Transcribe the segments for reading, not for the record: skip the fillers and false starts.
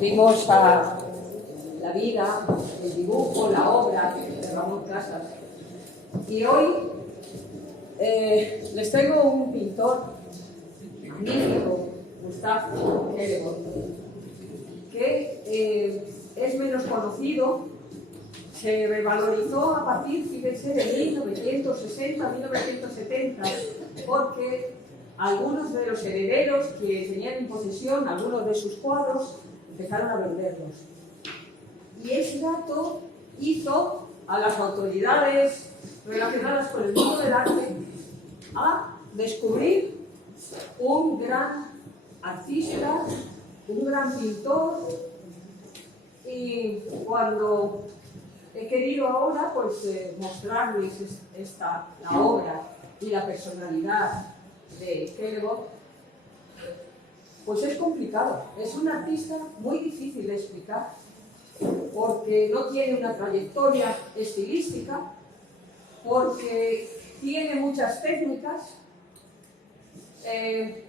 Vimos a la vida, el dibujo, la obra de Ramón Casas. Y hoy les traigo un pintor magnífico, Gustave Helleborg, que es menos conocido. Se revalorizó a partir, fíjense, de 1960, 1970, porque algunos de los herederos que tenían en posesión algunos de sus cuadros empezaron a venderlos. Y ese dato hizo a las autoridades relacionadas con el mundo del arte a descubrir un gran artista, un gran pintor. Y cuando he querido ahora mostrarles la obra y la personalidad de Helleborg, pues es complicado. Es un artista muy difícil de explicar porque no tiene una trayectoria estilística, porque tiene muchas técnicas, es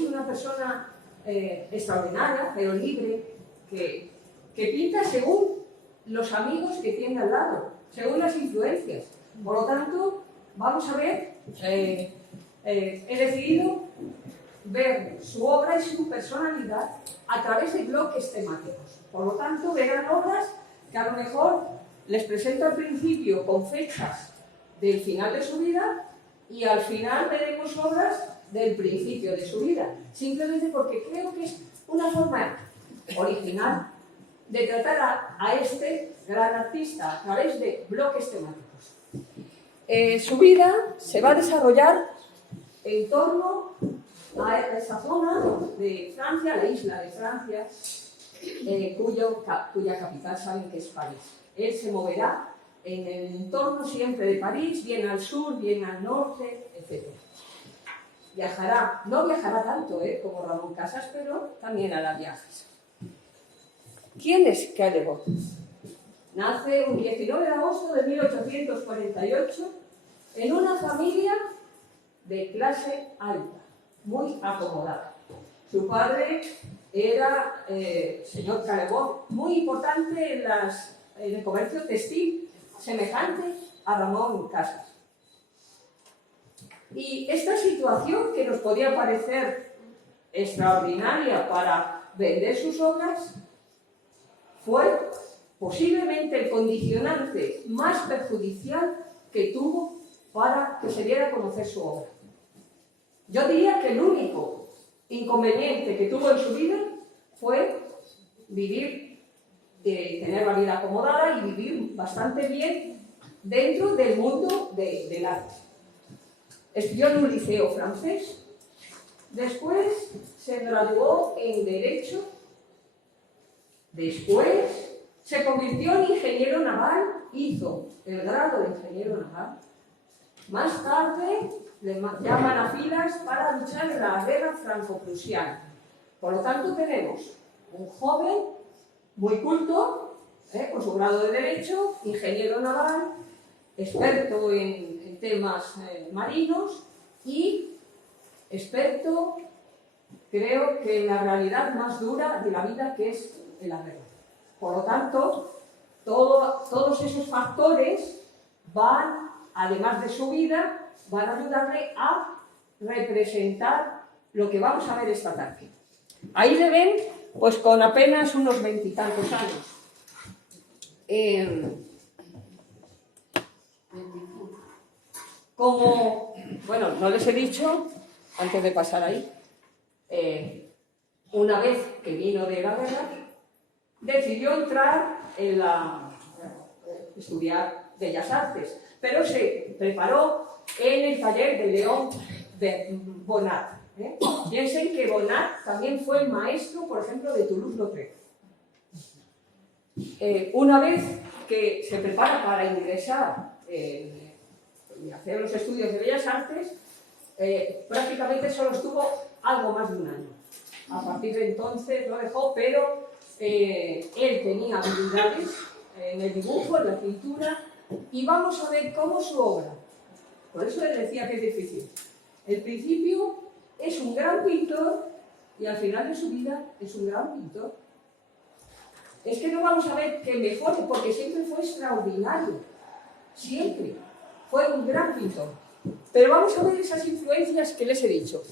una persona extraordinaria, pero libre, que pinta según los amigos que tiene al lado, según las influencias. Por lo tanto, vamos a ver, he decidido ver su obra y su personalidad a través de bloques temáticos. Por lo tanto, verán obras que a lo mejor les presento al principio con fechas del final de su vida y al final veremos obras del principio de su vida, simplemente porque creo que es una forma original de tratar a este gran artista a través de bloques temáticos. Su vida se va a desarrollar en torno a esa zona de Francia, la isla de Francia, cuya capital saben que es París. Él se moverá en el entorno siempre de París, bien al sur, bien al norte, etc. No viajará tanto como Ramón Casas, pero también hará viajes. ¿Quién es Helleborg? Nace un 19 de agosto de 1848 en una familia de clase alta, muy acomodada. Su padre era señor Helleborg, muy importante en el comercio textil, semejante a Ramón Casas. Y esta situación, que nos podía parecer extraordinaria para vender sus obras, fue posiblemente el condicionante más perjudicial que tuvo para que se diera a conocer su obra. Yo diría que el único inconveniente que tuvo en su vida fue tener la vida acomodada y vivir bastante bien dentro del mundo del arte. Estudió en un liceo francés, después se graduó en Derecho, después se convirtió en ingeniero naval, hizo el grado de ingeniero naval. Más tarde le llaman a filas para luchar en la guerra franco-prusiana. Por lo tanto, tenemos un joven muy culto, con su grado de Derecho, ingeniero naval, experto en temas marinos y experto, creo que en la realidad más dura de la vida, que es la guerra. Por lo tanto, todos esos factores van, además de su vida, van a ayudarle a representar lo que vamos a ver esta tarde. Ahí le ven, pues con apenas unos 20 y tantos años. No les he dicho, antes de pasar ahí, una vez que vino de la guerra, decidió entrar estudiar Bellas Artes, pero se preparó en el taller de Léon Bonnat. Piensen que Bonnat también fue el maestro, por ejemplo, de Toulouse-Lautrec. Una vez que se prepara para ingresar y hacer los estudios de Bellas Artes, prácticamente solo estuvo algo más de un año. A partir de entonces lo dejó, pero él tenía habilidades en el dibujo, en la pintura, y vamos a ver cómo su obra. Por eso les decía que es difícil. El principio es un gran pintor y al final de su vida es un gran pintor. Es que no vamos a ver que mejore, porque siempre fue extraordinario. Siempre. Fue un gran pintor. Pero vamos a ver esas influencias que les he dicho.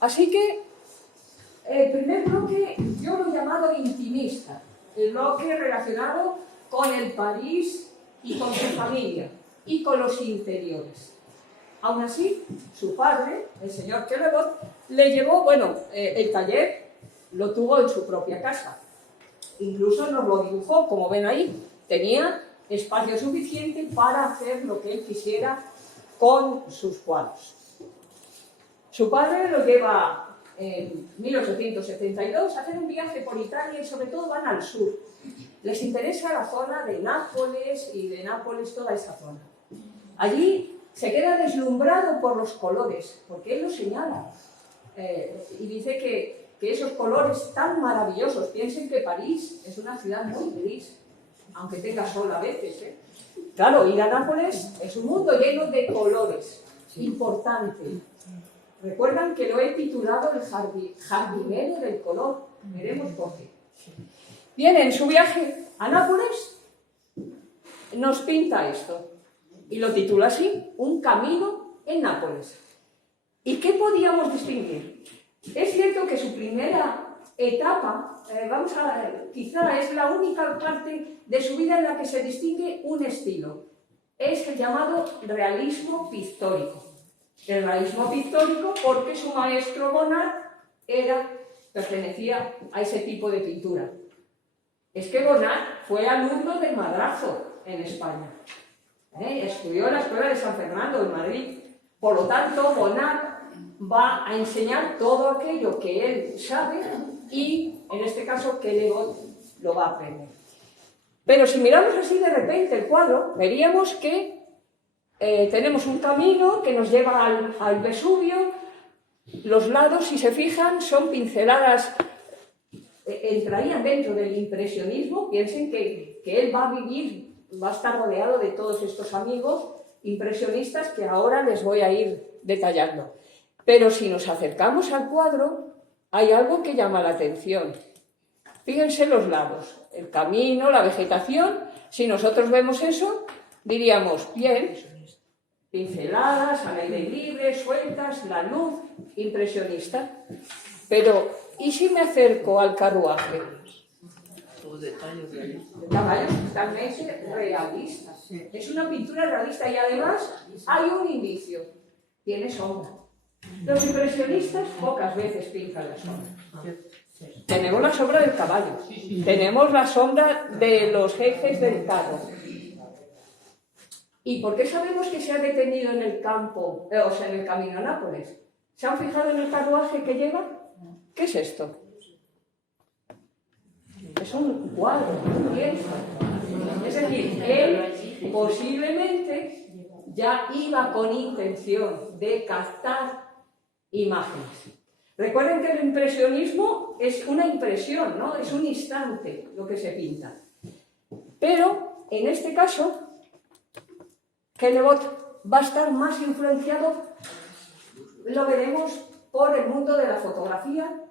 Así que, el primer bloque yo lo he llamado intimista. El bloque relacionado con el París y con su familia y con los interiores. Aún así, su padre, el señor Kellevot, le llevó, el taller lo tuvo en su propia casa. Incluso nos lo dibujó, como ven ahí. Tenía espacio suficiente para hacer lo que él quisiera con sus cuadros. Su padre lo lleva en 1872 a hacer un viaje por Italia y sobre todo van al sur. Les interesa la zona de Nápoles y de Nápoles toda esa zona. Allí se queda deslumbrado por los colores, porque él lo señala. Y dice que esos colores tan maravillosos, piensen que París es una ciudad muy gris, aunque tenga sol a veces. Claro, ir a Nápoles es un mundo lleno de colores, importante. Recuerdan que lo he titulado el jardinero del color, veremos por qué. Bien, en su viaje a Nápoles nos pinta esto. Y lo titula así, Un camino en Nápoles. ¿Y qué podíamos distinguir? Es cierto que su primera etapa, quizá es la única parte de su vida en la que se distingue un estilo. Es el llamado realismo pictórico. El realismo pictórico porque su maestro Bonnat pertenecía a ese tipo de pintura. Es que Bonnat fue alumno de Madrazo en España. Estudió en la Escuela de San Fernando en Madrid. Por lo tanto, Bonnat va a enseñar todo aquello que él sabe y, en este caso, Kellevot lo va a aprender. Pero si miramos así de repente el cuadro, veríamos que tenemos un camino que nos lleva al Vesubio. Los lados, si se fijan, son pinceladas, entrarían dentro del impresionismo. Piensen que él va a estar rodeado de todos estos amigos impresionistas que ahora les voy a ir detallando. Pero si nos acercamos al cuadro, hay algo que llama la atención. Fíjense los lados, el camino, la vegetación. Si nosotros vemos eso, diríamos, bien, pinceladas, al aire libre, sueltas, la luz, impresionista. Pero, ¿y si me acerco al carruaje? Caballos totalmente realistas. Es una pintura realista y además hay un indicio. Tiene sombra. Los impresionistas pocas veces pintan la sombra. Tenemos la sombra del caballo, tenemos la sombra de los ejes del carro. ¿Y por qué sabemos que se ha detenido en el campo, en el camino a Nápoles? ¿Se han fijado en el carruaje que lleva? ¿Qué es esto? Es un cuadro, un lienzo. Es decir, él posiblemente ya iba con intención de captar imágenes. Recuerden que el impresionismo es una impresión, ¿no? Es un instante lo que se pinta. Pero, en este caso, Kellevot va a estar más influenciado, lo veremos, por el mundo de la fotografía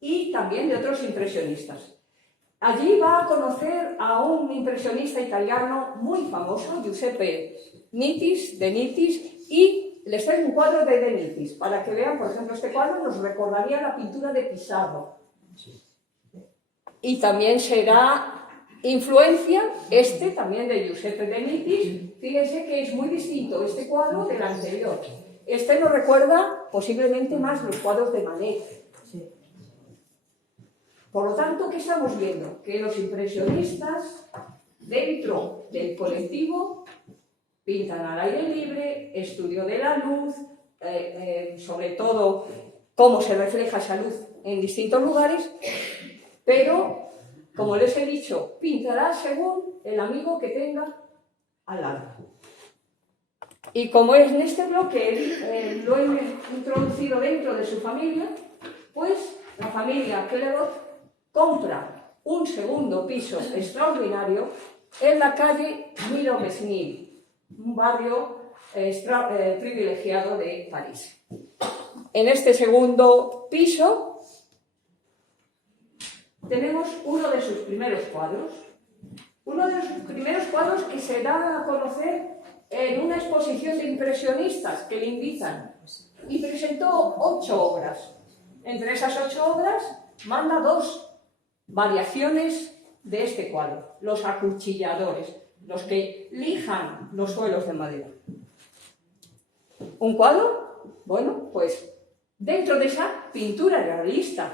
y también de otros impresionistas. Allí va a conocer a un impresionista italiano muy famoso, Giuseppe Nitis, de Nitis, y les traigo un cuadro de Nitis, para que vean, por ejemplo, este cuadro nos recordaría la pintura de Pissarro. Y también será influencia, también de Giuseppe de Nitis. Fíjense que es muy distinto este cuadro del anterior. Este nos recuerda posiblemente más los cuadros de Manet. Por lo tanto, ¿qué estamos viendo? Que los impresionistas, dentro del colectivo, pintan al aire libre, estudio de la luz, sobre todo cómo se refleja esa luz en distintos lugares, pero, como les he dicho, pintará según el amigo que tenga al lado. Y como es en este bloque lo he introducido dentro de su familia, pues la familia Kellevot compra un segundo piso extraordinario en la calle Miromesnil, un barrio privilegiado de París. En este segundo piso tenemos uno de sus primeros cuadros. Uno de sus primeros cuadros que se da a conocer en una exposición de impresionistas que le invitan. Y presentó 8 obras. Entre esas 8 obras manda 2 variaciones de este cuadro. Los acuchilladores, los que lijan los suelos de madera. Un cuadro, bueno, pues dentro de esa pintura realista,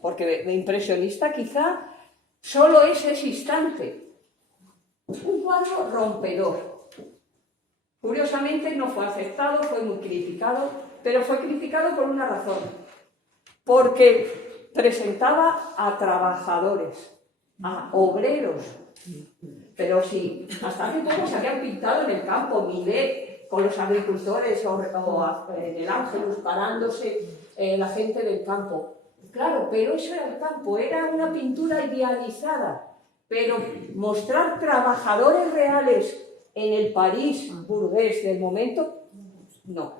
porque de impresionista quizá solo es ese instante. Un cuadro rompedor. Curiosamente no fue aceptado, fue muy criticado, pero fue criticado por una razón. Porque presentaba a trabajadores, a obreros. Pero si hasta hace poco se habían pintado en el campo, Millet con los agricultores o en el Ángelus parándose la gente del campo. Claro, pero eso era el campo, era una pintura idealizada. Pero mostrar trabajadores reales en el París burgués del momento, no.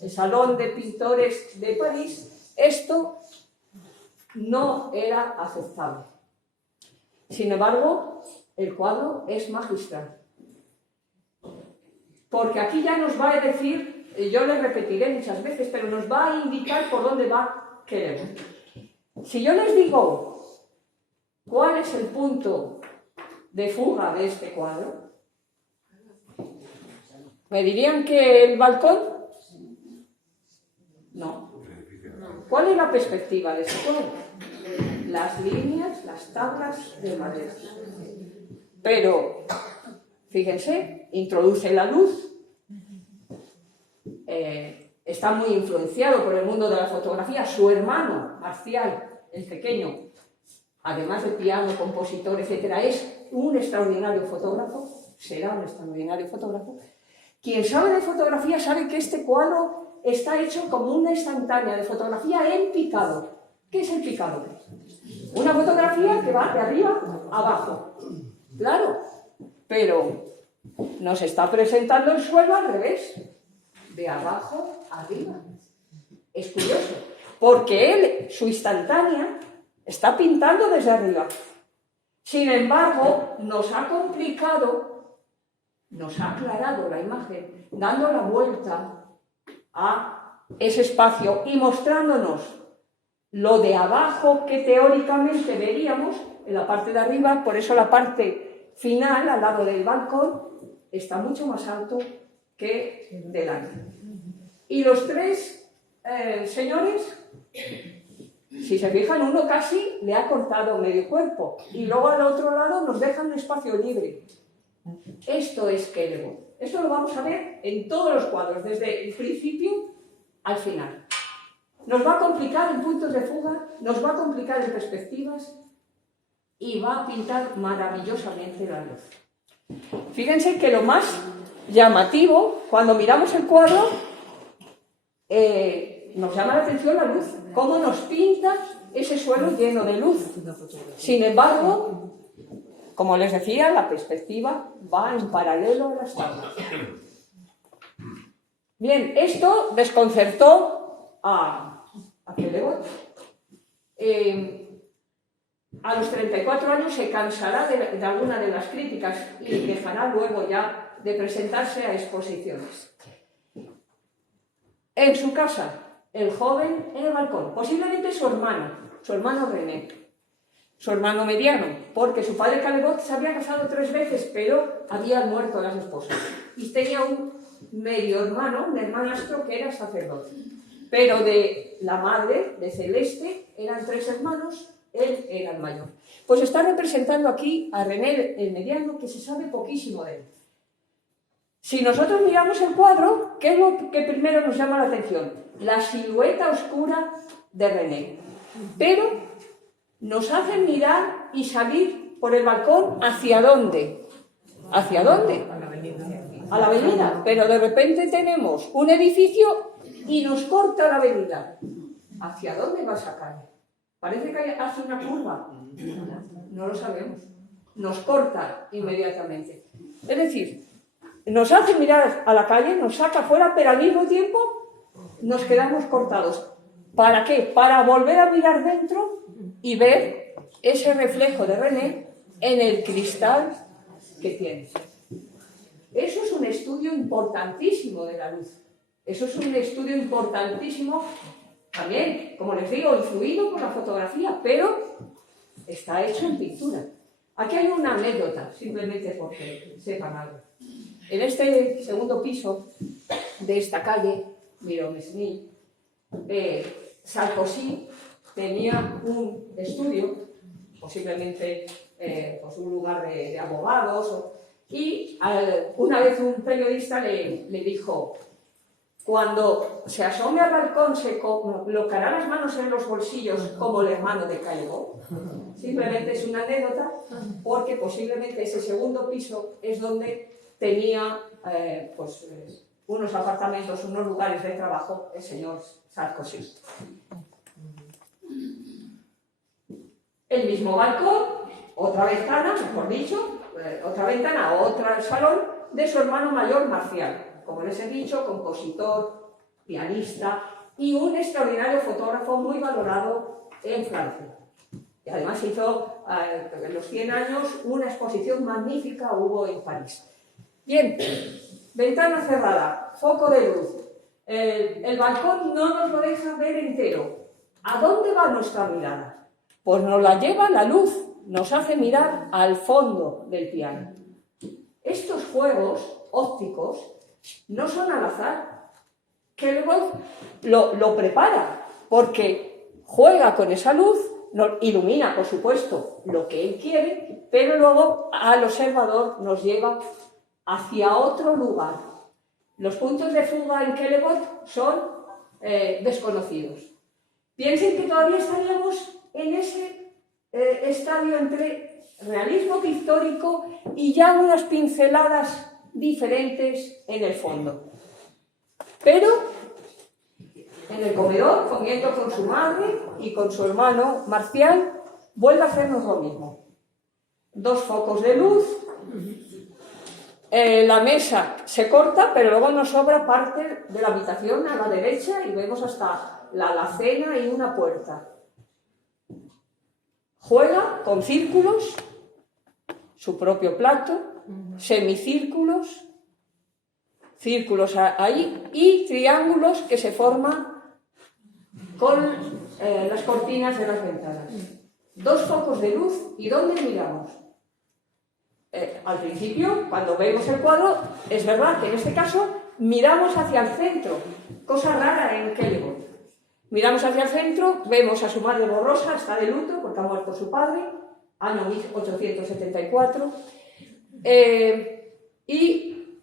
El Salón de Pintores de París, esto no era aceptable. Sin embargo, el cuadro es magistral. Porque aquí ya nos va a decir, yo le repetiré muchas veces, pero nos va a indicar por dónde va Kellerman. Si yo les digo cuál es el punto de fuga de este cuadro, ¿me dirían que el balcón? No. ¿Cuál es la perspectiva de este cuadro? Las líneas, las tablas de madera. Pero, fíjense, introduce la luz, está muy influenciado por el mundo de la fotografía. Su hermano, Marcial, el pequeño, además de piano, compositor, etc., es un extraordinario fotógrafo, será un extraordinario fotógrafo. Quien sabe de fotografía sabe que este cuadro está hecho como una instantánea de fotografía en picado. ¿Qué es el picado? Una fotografía que va de arriba a abajo. Claro, pero nos está presentando el suelo al revés, de abajo a arriba. Es curioso, porque él, su instantánea, está pintando desde arriba. Sin embargo, nos ha complicado, nos ha aclarado la imagen, dando la vuelta a ese espacio y mostrándonos lo de abajo que teóricamente veríamos en la parte de arriba. Por eso la parte final, al lado del balcón, está mucho más alto que delante. Y los 3 señores, si se fijan, uno casi le ha cortado medio cuerpo y luego al otro lado nos deja un espacio libre. Esto es Kellerman. Esto lo vamos a ver en todos los cuadros, desde el principio al final. Nos va a complicar en puntos de fuga, nos va a complicar en perspectivas y va a pintar maravillosamente la luz. Fíjense que lo más llamativo, cuando miramos el cuadro, nos llama la atención la luz, cómo nos pinta ese suelo lleno de luz. Sin embargo, como les decía, la perspectiva va en paralelo a las tablas. Bien, esto desconcertó a Kellerman. A los 34 años se cansará de alguna de las críticas y dejará luego ya de presentarse a exposiciones. En su casa, el joven en el balcón, posiblemente su hermano René, su hermano mediano, porque su padre Callebaut se había casado 3 veces, pero habían muerto las esposas. Y tenía un medio hermano, un hermanastro que era sacerdote. Pero de la madre, de Celeste, eran 3 hermanos, él era el mayor. Pues está representando aquí a René, el mediano, que se sabe poquísimo de él. Si nosotros miramos el cuadro, ¿qué es lo que primero nos llama la atención? La silueta oscura de René. Pero nos hace mirar y salir por el balcón ¿hacia dónde? ¿Hacia dónde? A la avenida. A la avenida. Pero de repente tenemos un edificio y nos corta la avenida. ¿Hacia dónde va esa calle? Parece que hace una curva. No lo sabemos. Nos corta inmediatamente. Es decir, nos hace mirar a la calle, nos saca fuera, pero al mismo tiempo nos quedamos cortados. ¿Para qué? Para volver a mirar dentro y ver ese reflejo de René en el cristal que tiene. Eso es un estudio importantísimo de la luz. Eso es un estudio importantísimo, también, como les digo, influido por la fotografía, pero está hecho en pintura. Aquí hay una anécdota, simplemente porque sepan algo. En este segundo piso de esta calle, Miromesnil, Sarkozy tenía un estudio, posiblemente pues un lugar de abogados, y una vez un periodista le dijo: cuando se asome al balcón se colocará las manos en los bolsillos como el hermano de Calvo. Simplemente es una anécdota, porque posiblemente ese segundo piso es donde tenía unos apartamentos, unos lugares de trabajo el señor Sarkozy. El mismo balcón, otra ventana, mejor dicho, otra ventana a otro salón de su hermano mayor Marcial, como les he dicho, compositor, pianista y un extraordinario fotógrafo muy valorado en Francia. Y además hizo en los 100 años una exposición magnífica, hubo en París. Bien, ventana cerrada, foco de luz. El balcón no nos lo deja ver entero. ¿A dónde va nuestra mirada? Pues nos la lleva la luz, nos hace mirar al fondo del piano. Estos juegos ópticos no son al azar. Kellervold lo prepara, porque juega con esa luz, ilumina, por supuesto, lo que él quiere, pero luego al observador nos lleva hacia otro lugar. Los puntos de fuga en Kellervold son desconocidos. Piensen que todavía estaríamos en ese estadio entre realismo pictórico y ya unas pinceladas diferentes en el fondo. Pero en el comedor, comiendo con su madre y con su hermano Marcial, vuelve a hacernos lo mismo. Dos focos de luz, la mesa se corta, pero luego nos sobra parte de la habitación a la derecha y vemos hasta la alacena y una puerta. Juega con círculos, su propio plato, semicírculos, círculos ahí y triángulos que se forman con las cortinas de las ventanas. Dos focos de luz, ¿y dónde miramos? Al principio, cuando vemos el cuadro, es verdad que en este caso miramos hacia el centro, cosa rara en Kellervold. Miramos hacia el centro, vemos a su madre borrosa, está de luto porque ha muerto su padre, año 1874, y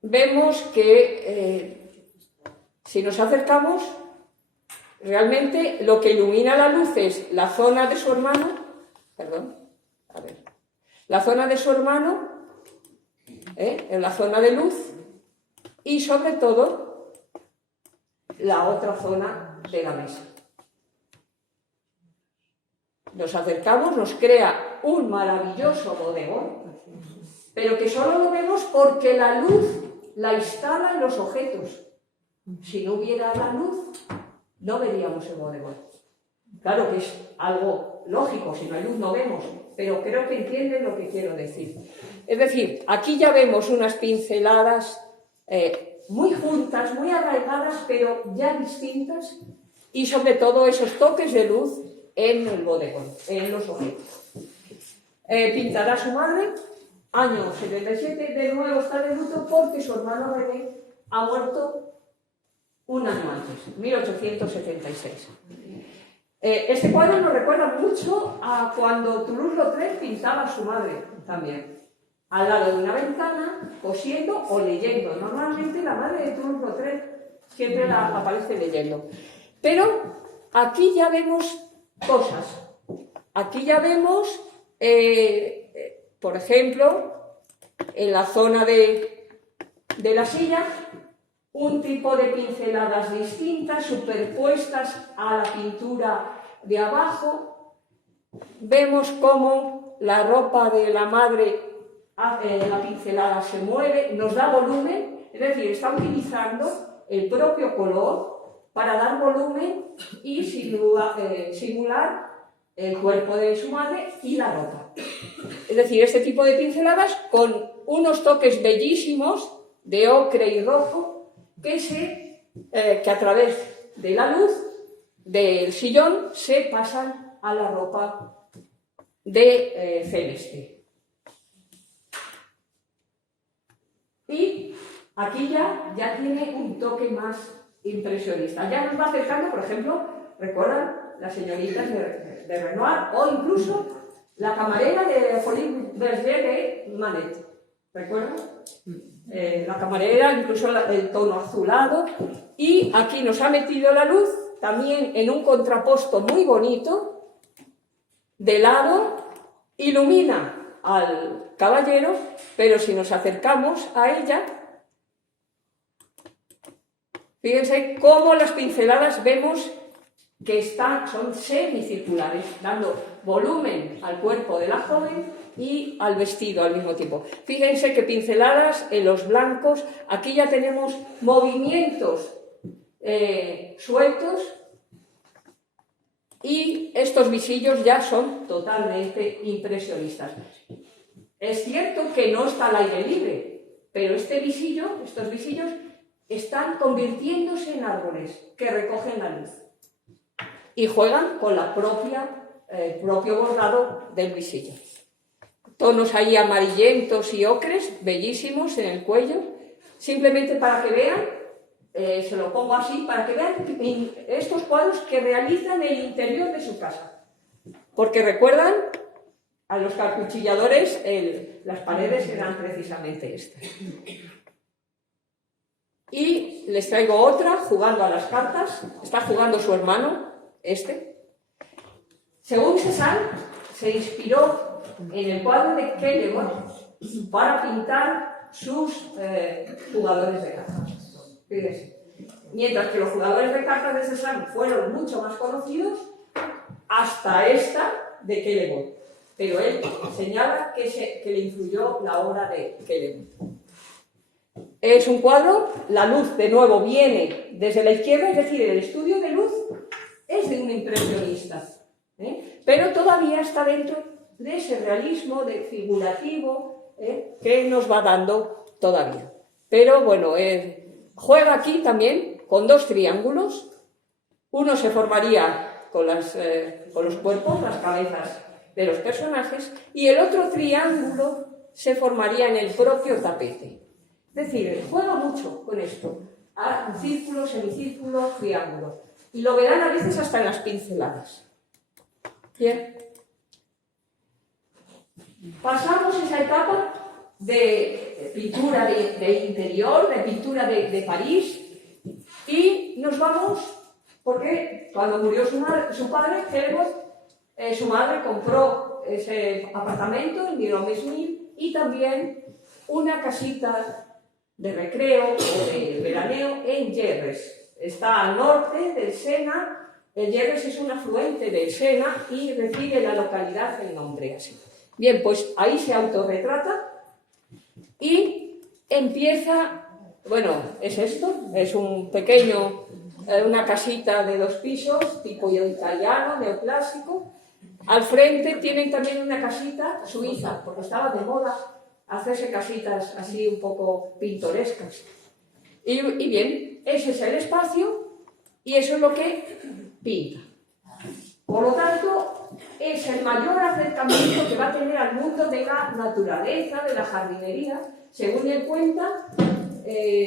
vemos que si nos acercamos, realmente lo que ilumina la luz es la zona de su hermano, la zona de su hermano, en la zona de luz, y sobre todo la otra zona de la mesa. Nos acercamos, nos crea un maravilloso bodegón, pero que solo lo vemos porque la luz la instala en los objetos. Si no hubiera la luz, no veríamos el bodegón. Claro que es algo lógico, si no hay luz no vemos, pero creo que entienden lo que quiero decir. Es decir, aquí ya vemos unas pinceladas muy juntas, muy arraigadas, pero ya distintas, y sobre todo esos toques de luz en el bodegón, en los objetos. Pintará a su madre, año 77, de nuevo está de luto porque su hermano René ha muerto un año antes, 1876. Este cuadro nos recuerda mucho a cuando Toulouse-Lautrec pintaba a su madre también, al lado de una ventana, cosiendo o leyendo. Normalmente la madre de Toulouse-Lautrec siempre aparece leyendo. Pero aquí ya vemos cosas. Aquí ya vemos, por ejemplo, en la zona de la silla, un tipo de pinceladas distintas, superpuestas a la pintura de abajo. Vemos cómo la ropa de la madre, la pincelada se mueve, nos da volumen, es decir, está utilizando el propio color para dar volumen y simular el cuerpo de su madre y la ropa. Es decir, este tipo de pinceladas con unos toques bellísimos de ocre y rojo que a través de la luz del sillón se pasan a la ropa de Celeste. Y aquí ya tiene un toque más impresionista. Ya nos va acercando, por ejemplo, ¿recuerdan las señoritas de Renoir o incluso la camarera de Folie Bergère de Manet? ¿Recuerdan? La camarera, incluso el tono azulado. Y aquí nos ha metido la luz también en un contraposto muy bonito. De lado ilumina al caballero, pero si nos acercamos a ella, fíjense cómo las pinceladas vemos que son semicirculares, dando volumen al cuerpo de la joven y al vestido al mismo tiempo. Fíjense que pinceladas en los blancos, aquí ya tenemos movimientos sueltos y estos visillos ya son totalmente impresionistas. Es cierto que no está al aire libre, pero estos visillos están convirtiéndose en árboles que recogen la luz y juegan con el propio bordado del visillo. Tonos ahí amarillentos y ocres, bellísimos en el cuello. Simplemente para que vean, se lo pongo así, para que vean estos cuadros que realizan el interior de su casa. Porque recuerdan, a los acuchilladores, las paredes eran precisamente estas. Y les traigo otra, jugando a las cartas. Está jugando su hermano, Según Cézanne, se inspiró en el cuadro de Kellerman para pintar sus jugadores de cartas. Fíjense. Mientras que los jugadores de cartas de Cézanne fueron mucho más conocidos, hasta esta de Kellerman. Pero él señala que le influyó la obra de Kellerman. Es un cuadro, la luz de nuevo viene desde la izquierda, es decir, el estudio de luz es de un impresionista, pero todavía está dentro de ese realismo de figurativo que nos va dando todavía. Pero bueno, juega aquí también con dos triángulos. Uno se formaría con los cuerpos, las cabezas de los personajes, y el otro triángulo se formaría en el propio tapete. Es decir, juega mucho con esto. Círculos, semicírculos, triángulos. Y lo verán a veces hasta en las pinceladas. Bien. Pasamos esa etapa de pintura de interior, de pintura de París, y nos vamos, porque cuando murió su padre, su madre compró ese apartamento en Miromesnil y también una casita de recreo o de veraneo en Yerres. Está al norte del Sena. El Yerres es un afluente del Sena y recibe la localidad el nombre así. Bien, pues ahí se autorretrata y empieza, bueno, es esto, es una casita de 2 pisos, tipo italiano, neoclásico. Al frente tienen también una casita suiza, porque estaba de moda hacerse casitas así un poco pintorescas. Y bien, ese es el espacio y eso es lo que pinta. Por lo tanto, es el mayor acercamiento que va a tener al mundo de la naturaleza, de la jardinería. Según él cuenta,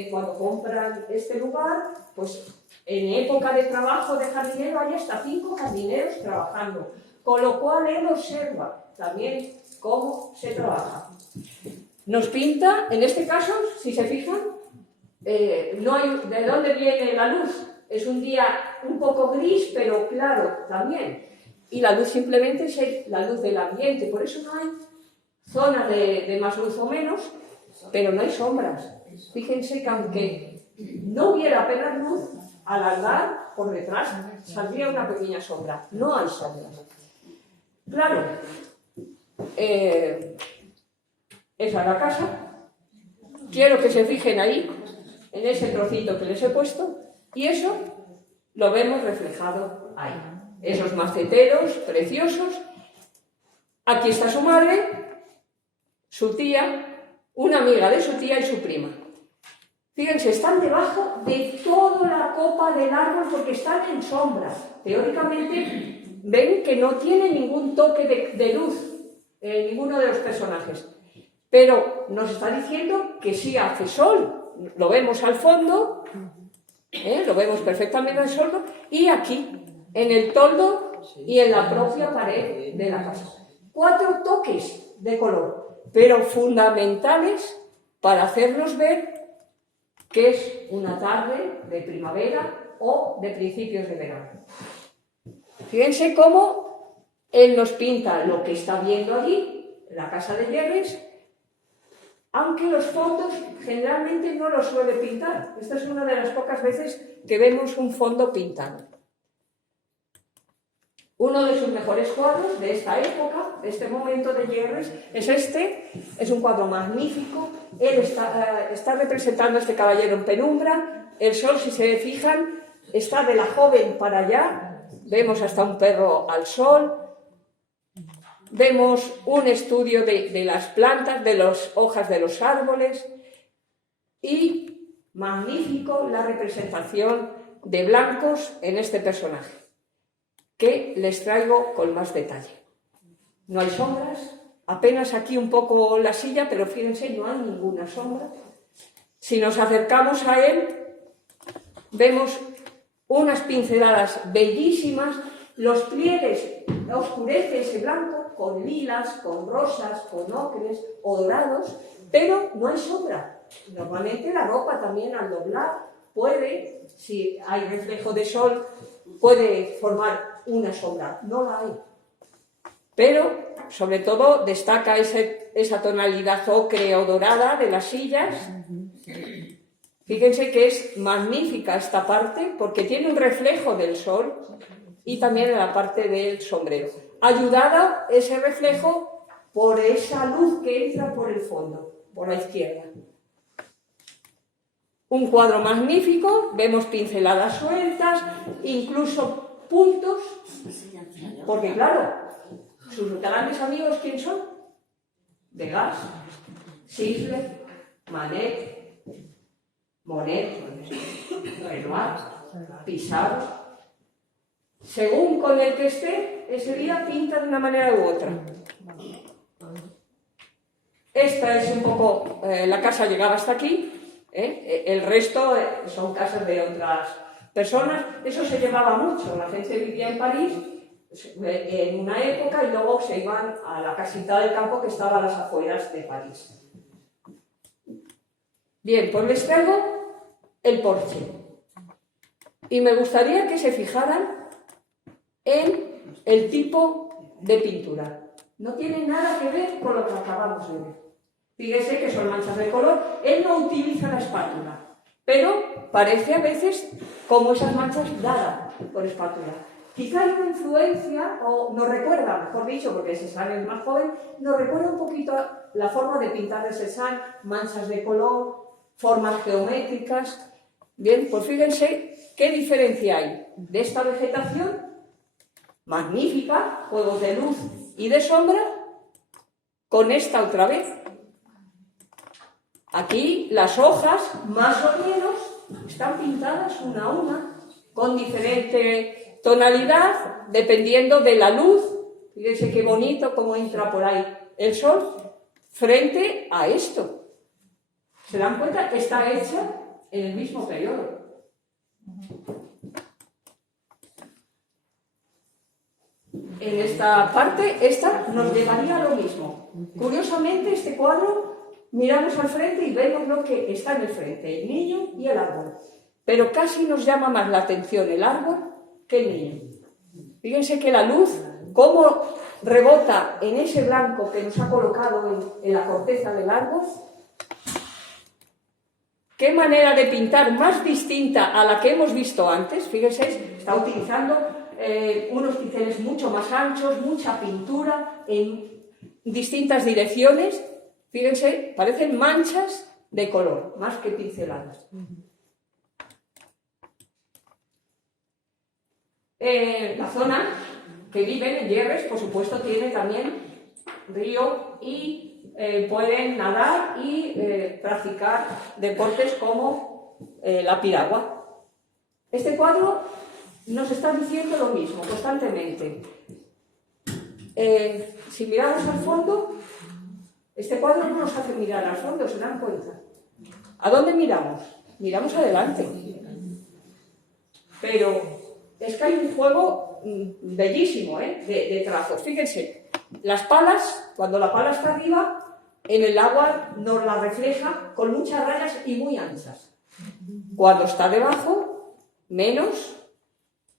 cuando compran este lugar, pues en época de trabajo de jardinero hay hasta 5 jardineros trabajando, con lo cual él observa también cómo se trabaja. Nos pinta, en este caso, si se fijan, no hay de dónde viene la luz. Es un día un poco gris, pero claro también. Y la luz simplemente es la luz del ambiente. Por eso no hay zonas de más luz o menos, pero no hay sombras. Fíjense que aunque no hubiera apenas luz, al andar por detrás saldría una pequeña sombra. No hay sombras. Claro, esa es la casa. Quiero que se fijen ahí, en ese trocito que les he puesto, y eso lo vemos reflejado ahí. esos maceteros preciosos. Aquí está su madre, su tía, una amiga de su tía y su prima. Fíjense, están debajo de toda la copa del árbol porque están en sombra. Teóricamente, ven que no tiene ningún toque de luz ninguno de los personajes. Pero nos está diciendo que sí hace sol. Lo vemos al fondo, lo vemos perfectamente al fondo, y aquí, en el toldo y en la propia pared de la casa. 4 toques de color, pero fundamentales para hacernos ver que es una tarde de primavera o de principios de verano. Fíjense cómo él nos pinta lo que está viendo allí, la casa de Yerres, aunque los fondos generalmente no los suele pintar. Esta es una de las pocas veces que vemos un fondo pintado. Uno de sus mejores cuadros de esta época, de este momento de Yerres, es este. Es un cuadro magnífico. Él está representando a este caballero en penumbra. El sol, si se fijan, está de la joven para allá. Vemos hasta un perro al sol. Vemos un estudio de las plantas, de las hojas de los árboles. Y magnífico la representación de blancos en este personaje, que les traigo con más detalle. No hay sombras, apenas aquí un poco la silla, pero fíjense, no hay ninguna sombra. Si nos acercamos a él, vemos unas pinceladas bellísimas, los pliegues oscurece ese blanco con lilas, con rosas, con ocres o dorados, pero no hay sombra. Normalmente la ropa también al doblar puede, si hay reflejo de sol, puede formar una sombra, no la hay. Pero, sobre todo, destaca esa tonalidad ocre o dorada de las sillas. Fíjense que es magnífica esta parte porque tiene un reflejo del sol y también en la parte del sombrero. Ayudada ese reflejo por esa luz que entra por el fondo, por la izquierda. Un cuadro magnífico, vemos pinceladas sueltas, incluso puntos, porque claro, sus grandes amigos, ¿quién son? Degas, Sisley, Manet, Monet, Renoir, Pissarro. Según con el que esté, ese día pinta de una manera u otra. Esta es un poco, la casa llegaba hasta aquí. El resto son casas de otras personas. Eso se llevaba mucho. La gente vivía en París en una época y luego se iban a la casita del campo que estaba a las afueras de París. Bien, pues les traigo el porche. Y me gustaría que se fijaran en el tipo de pintura. No tiene nada que ver con lo que acabamos de ver. Fíjese que son manchas de color. Él no utiliza la espátula, pero parece a veces como esas manchas dadas por espátula. Quizá hay una influencia, o nos recuerda, mejor dicho, porque Cézanne es más joven, nos recuerda un poquito la forma de pintar de Cézanne, manchas de color, formas geométricas. Bien, pues fíjense qué diferencia hay de esta vegetación magnífica, juegos de luz y de sombra, con esta otra vez. Aquí las hojas, más o menos, están pintadas una a una, con diferente tonalidad, dependiendo de la luz. Fíjense qué bonito cómo entra por ahí el sol frente a esto. ¿Se dan cuenta? Está hecha en el mismo periodo. En esta parte, esta nos llevaría a lo mismo. Curiosamente, este cuadro, miramos al frente y vemos lo que está en el frente, el niño y el árbol. Pero casi nos llama más la atención el árbol que el niño. Fíjense que la luz, cómo rebota en ese blanco que nos ha colocado en la corteza del árbol. Qué manera de pintar más distinta a la que hemos visto antes. Fíjense, está utilizando unos pinceles mucho más anchos, mucha pintura en distintas direcciones. Fíjense, parecen manchas de color, más que pinceladas. La zona que viven en Yerres, por supuesto, tiene también río y pueden nadar y practicar deportes como la piragua. Este cuadro nos está diciendo lo mismo constantemente. Si miramos al fondo, este cuadro no nos hace mirar al fondo, ¿se dan cuenta? ¿A dónde miramos? Miramos adelante. Pero es que hay un juego bellísimo de trazos. Fíjense, las palas, cuando la pala está arriba, en el agua nos la refleja con muchas rayas y muy anchas. Cuando está debajo, menos,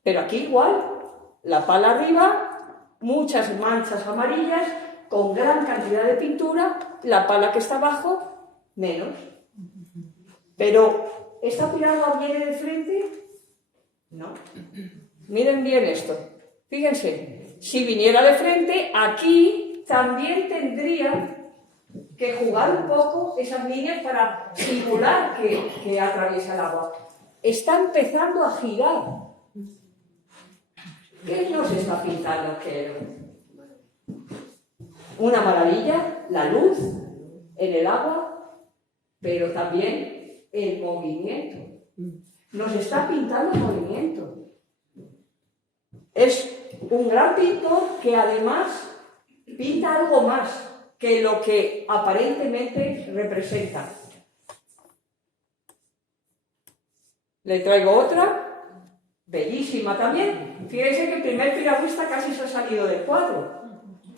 pero aquí igual, la pala arriba, muchas manchas amarillas, con gran cantidad de pintura, la pala que está abajo, menos. Pero, ¿esta piragua viene de frente? No. Miren bien esto. Fíjense, si viniera de frente, aquí también tendría que jugar un poco esas líneas para simular que atraviesa el agua. Está empezando a girar. ¿Qué nos está pintando? Una maravilla, la luz en el agua, pero también el movimiento. Nos está pintando movimiento. Es un gran pintor que además pinta algo más que lo que aparentemente representa. Le traigo otra, bellísima también. Fíjense que el primer piragüista casi se ha salido del cuadro.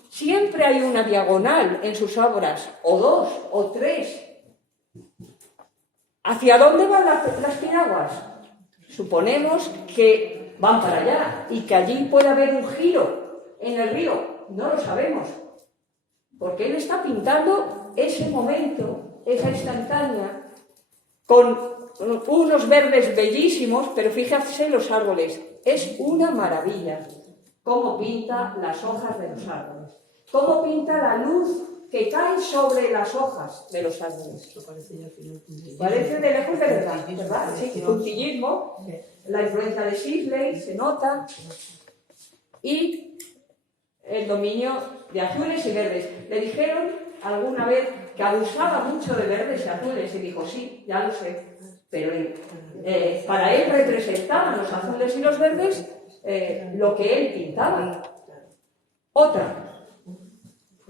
Siempre hay una diagonal en sus obras, o dos, o tres. ¿Hacia dónde van las piraguas? Suponemos que van para allá y que allí puede haber un giro en el río. No lo sabemos. Porque él está pintando ese momento, esa instantánea, con unos verdes bellísimos, pero fíjense los árboles. Es una maravilla cómo pinta las hojas de los árboles. Cómo pinta la luz que cae sobre las hojas de los árboles. Parece de lejos de verdad, sí, puntillismo, la influencia de Sisley se nota, y el dominio de azules y verdes. Le dijeron alguna vez que abusaba mucho de verdes y azules, y dijo, sí, ya lo sé, pero para él representaban los azules y los verdes lo que él pintaba. Otra.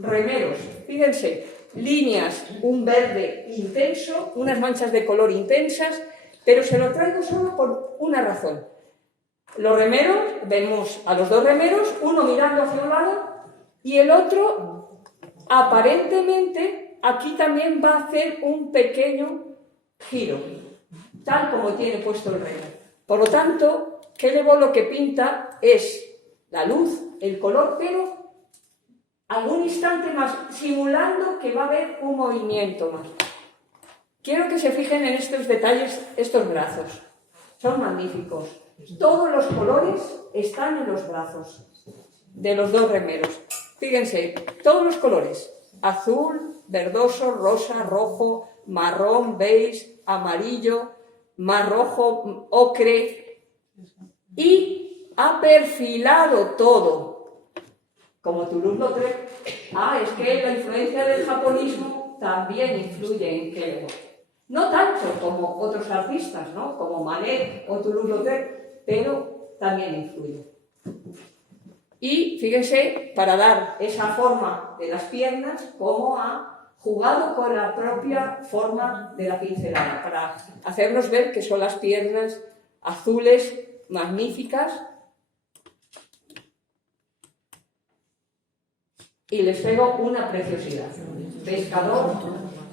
Remeros, fíjense, líneas, un verde intenso, unas manchas de color intensas, pero se lo traigo solo por una razón. Los remeros, vemos a los dos remeros, uno mirando hacia un lado y el otro, aparentemente, aquí también va a hacer un pequeño giro, tal como tiene puesto el remo. Por lo tanto, Kelebo lo que pinta es la luz, el color, pero algún instante más, simulando que va a haber un movimiento más. Quiero que se fijen en estos detalles, estos brazos. Son magníficos. Todos los colores están en los brazos de los dos remeros. Fíjense, todos los colores. Azul, verdoso, rosa, rojo, marrón, beige, amarillo, más rojo, ocre. Y ha perfilado todo. Como Toulouse-Lautrec, es que la influencia del japonismo también influye en Kelebo. No tanto como otros artistas, ¿no? Como Manet o Toulouse-Lautrec, pero también influye. Y fíjense, para dar esa forma de las piernas, cómo ha jugado con la propia forma de la pincelada, para hacernos ver que son las piernas azules, magníficas. Y les traigo una preciosidad. Pescador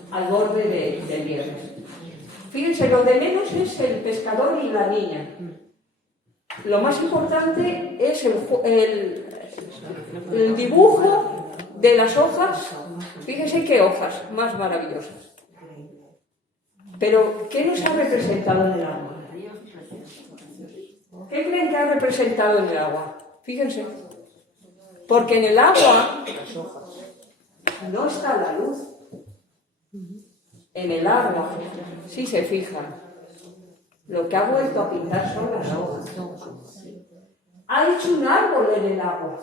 al borde del viernes. Fíjense, lo de menos es el pescador y la niña. Lo más importante es el dibujo de las hojas. Fíjense qué hojas más maravillosas. Pero, ¿qué nos ha representado en el agua? ¿Qué creen que ha representado en el agua? Fíjense. Porque en el agua no está la luz. En el agua, si se fijan, lo que ha vuelto a pintar son las hojas. ha hecho un árbol en el agua,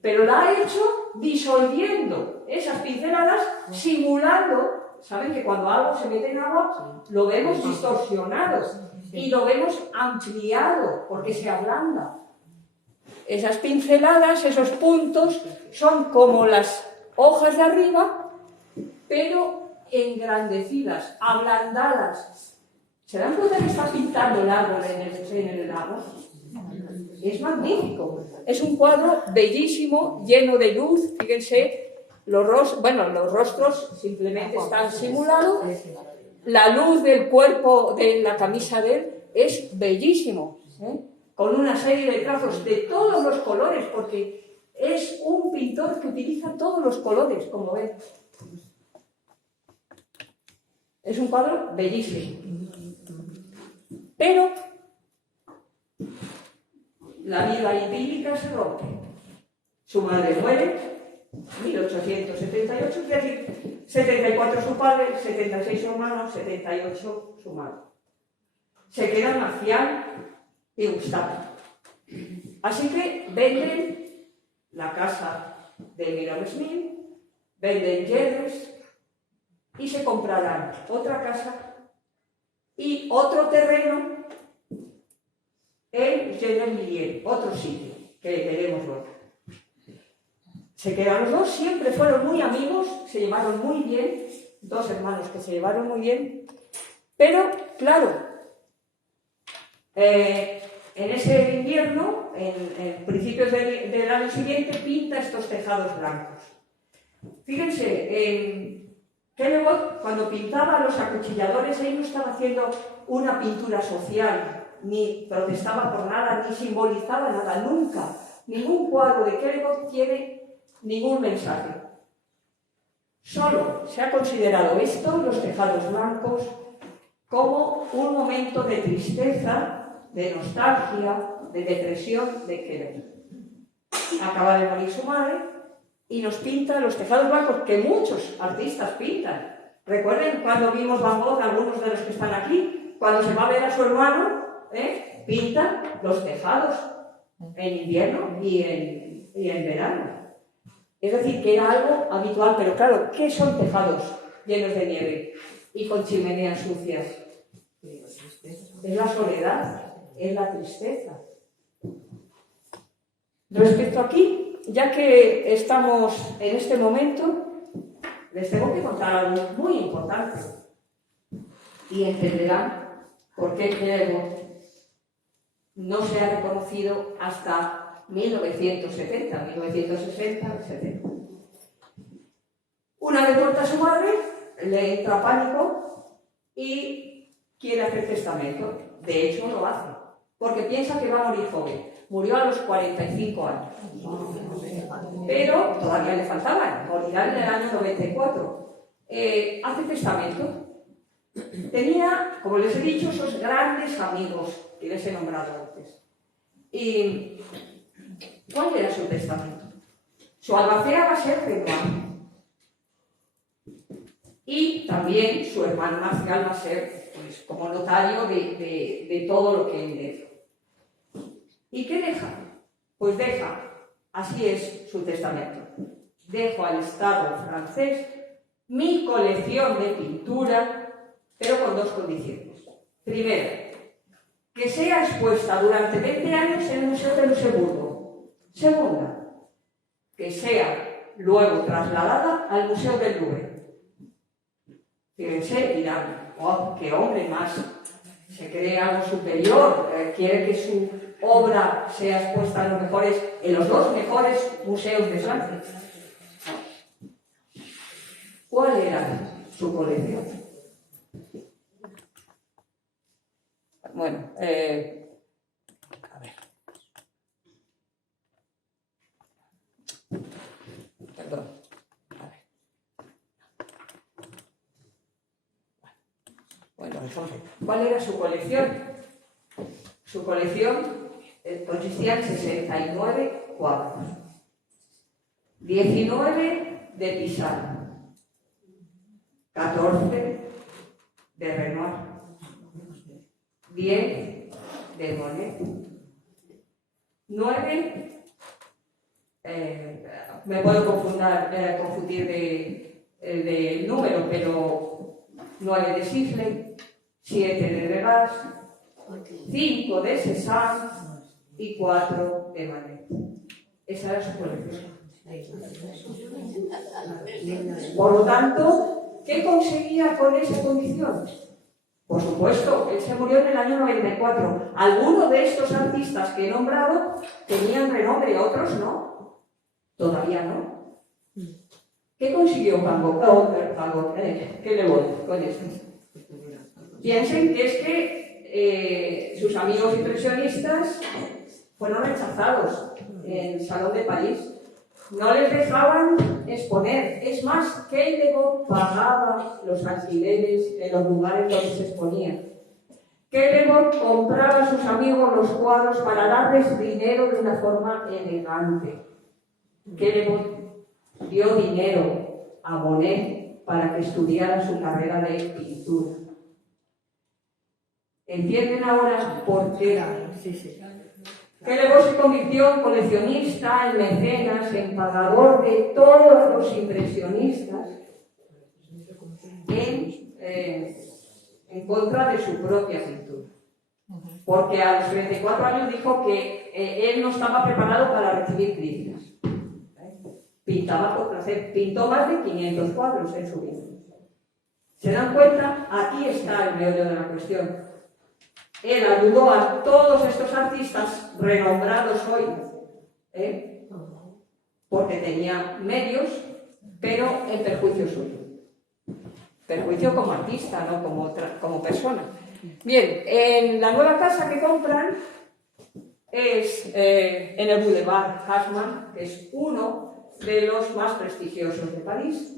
pero la ha hecho disolviendo esas pinceladas, simulando. Saben que cuando algo se mete en agua, lo vemos distorsionado y lo vemos ampliado, porque se ablanda. Esas pinceladas, esos puntos, son como las hojas de arriba, pero engrandecidas, ablandadas. ¿Se dan cuenta que está pintando el árbol en el agua? Es magnífico. Es un cuadro bellísimo, lleno de luz. Fíjense, los rostros simplemente están simulados. La luz del cuerpo de la camisa de él es bellísimo, con una serie de trazos de todos los colores, porque es un pintor que utiliza todos los colores, como ven. Es un cuadro bellísimo. Pero la vida idílica se rompe. Su madre muere, 1878, es decir, 74 su padre, 76 su hermano, 78 su madre. Se quedan Marcial y Gustavo. Así que venden la casa de Milton Smith, venden Jerez y se comprarán otra casa y otro terreno en Gennevilliers, otro sitio que veremos luego. Se quedan los dos, siempre fueron muy amigos, se llevaron muy bien, dos hermanos que se llevaron muy bien, pero claro, en ese invierno, en principios del año siguiente, pinta estos tejados blancos. Fíjense, Kellogg, cuando pintaba a los acuchilladores, él no estaba haciendo una pintura social, ni protestaba por nada, ni simbolizaba nada, nunca. Ningún cuadro de Kellogg tiene ningún mensaje. Solo se ha considerado esto, los tejados blancos, como un momento de tristeza, de nostalgia, de depresión de Kellogg. Acaba de morir su madre y nos pinta los tejados blancos que muchos artistas pintan. Recuerden cuando vimos Van Gogh, algunos de los que están aquí, cuando se va a ver a su hermano, pinta los tejados en invierno y en verano. Es decir, que era algo habitual, pero claro, ¿qué son tejados llenos de nieve y con chimeneas sucias? Es la soledad, es la tristeza. Respecto aquí, ya que estamos en este momento, les tengo que contar algo muy importante y entenderán por qué Kellogg no se ha reconocido hasta 1970, 1960, 70. Una vez muerta su madre, le entra pánico y quiere hacer testamento. De hecho, lo hace, porque piensa que va a morir joven. Murió a los 45 años. Pero todavía le faltaban, morirá en el año 94. Hace testamento. Tenía, como les he dicho, esos grandes amigos que les he nombrado antes. Y ¿cuál era su testamento? Su albacea va a ser Renoir. Y también su hermano Marcial va a ser, pues, como notario de todo lo que él deja. ¿Y qué deja? Pues deja, así es su testamento. Dejo al Estado francés mi colección de pintura, pero con dos condiciones. Primero, que sea expuesta durante 20 años en el Museo de Luxemburgo. Segunda, que sea luego trasladada al Museo del Louvre. Fíjense, dirán, oh, qué hombre más, se cree algo superior, quiere que su obra sea expuesta en los dos mejores museos de Francia. ¿Cuál era su colección? Bueno, a ver. Perdón. A ver. Bueno, entonces, ¿cuál era su colección? Su colección consistía en 69 cuadros. 19 de Pissarro, 14 de Renoir, 10 de Monet, 9, me puedo confundir del número, pero 9 de Sisley, 7 de Degas, 5 de Cézanne y 4 de Manet. Esa era su colección. Por lo tanto, ¿qué conseguía con esa condición? Por supuesto, él se murió en el año 94. Algunos de estos artistas que he nombrado tenían renombre, otros no. Todavía no. ¿Qué consiguió Van Gogh? ¿Qué le voy con esto? Piensen que es que sus amigos impresionistas fueron rechazados en el Salón de París. No les dejaban exponer. Es más, Kellogg pagaba los alquileres en los lugares donde se exponían. Kellogg compraba a sus amigos los cuadros para darles dinero de una forma elegante. Kellogg dio dinero a Monet para que estudiara su carrera de pintura. ¿Entienden ahora por qué? Kellogg se convirtió en coleccionista, en mecenas, en pagador de todos los impresionistas en contra de su propia pintura. Porque a los 34 años dijo que él no estaba preparado para recibir críticas. Pintaba por placer, pintó más de 500 cuadros en su vida. ¿Se dan cuenta? Aquí está el meollo de la cuestión. Él ayudó a todos estos artistas renombrados hoy, porque tenía medios, pero en perjuicio suyo. Perjuicio como artista, no como persona. Bien, en la nueva casa que compran es en el Boulevard Haussmann, que es uno de los más prestigiosos de París.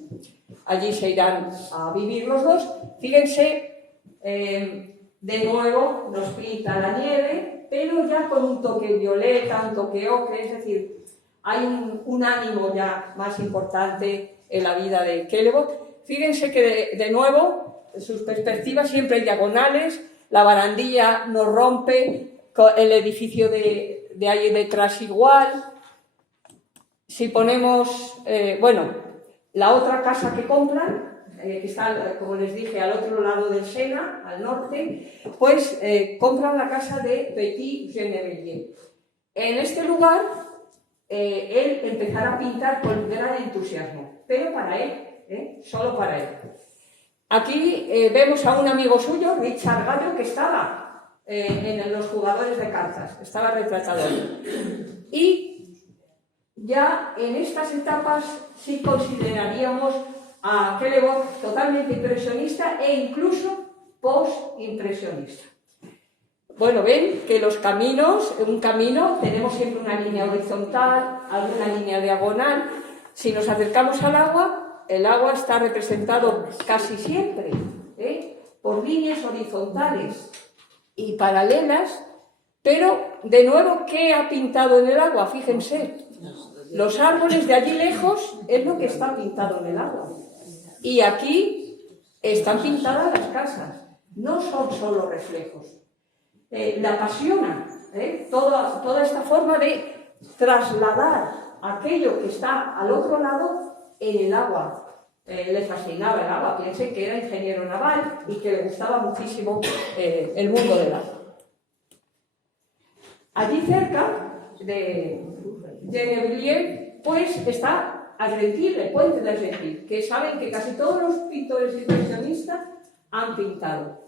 Allí se irán a vivir los dos. Fíjense, de nuevo nos pinta la nieve, pero ya con un toque violeta, un toque ocre, es decir, hay un ánimo ya más importante en la vida de Kellogg. Fíjense que de nuevo sus perspectivas siempre diagonales, la barandilla no rompe, el edificio de ahí detrás igual. Si ponemos, la otra casa que compran, que está, como les dije, al otro lado del Sena, al norte, pues compran la casa de Petit Gennevilliers. En este lugar, él empezará a pintar con gran entusiasmo, pero para él, solo para él. Aquí vemos a un amigo suyo, Richard Gallo, que estaba en los jugadores de cartas, estaba retratado ahí. Y ya en estas etapas sí consideraríamos a Kellogg totalmente impresionista e incluso post-impresionista. Bueno, ven que los caminos, un camino, tenemos siempre una línea horizontal, alguna línea diagonal. Si nos acercamos al agua, el agua está representado casi siempre por líneas horizontales y paralelas, pero de nuevo, ¿qué ha pintado en el agua? Fíjense, los árboles de allí lejos es lo que está pintado en el agua. Y aquí están pintadas las casas, no son solo reflejos. Le apasiona toda esta forma de trasladar aquello que está al otro lado en el agua. Le fascinaba el agua, piensen que era ingeniero naval y que le gustaba muchísimo el mundo del agua. Allí cerca de Gennevilliers, pues está Argentine, el puente de Argentine, que saben que casi todos los pintores impresionistas han pintado.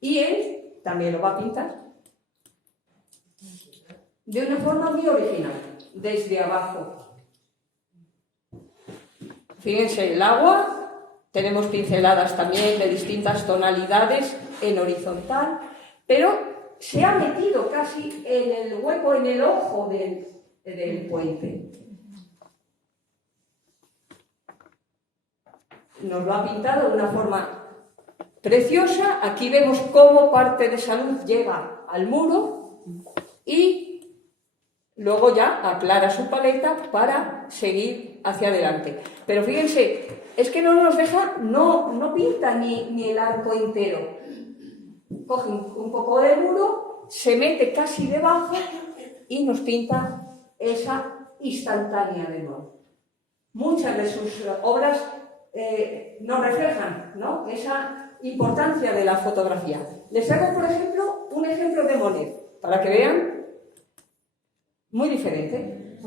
Y él también lo va a pintar de una forma muy original, desde abajo. Fíjense, el agua, tenemos pinceladas también de distintas tonalidades en horizontal, pero se ha metido casi en el hueco, en el ojo del puente. Nos lo ha pintado de una forma preciosa. Aquí vemos cómo parte de esa luz llega al muro y luego ya aclara su paleta para seguir hacia adelante. Pero fíjense, es que no nos deja, no pinta ni el arco entero. Coge un poco de muro, se mete casi debajo y nos pinta esa instantánea de nuevo. Muchas de sus obras nos reflejan, ¿no?, esa importancia de la fotografía. Les hago, por ejemplo, un ejemplo de Monet, para que vean, muy diferente.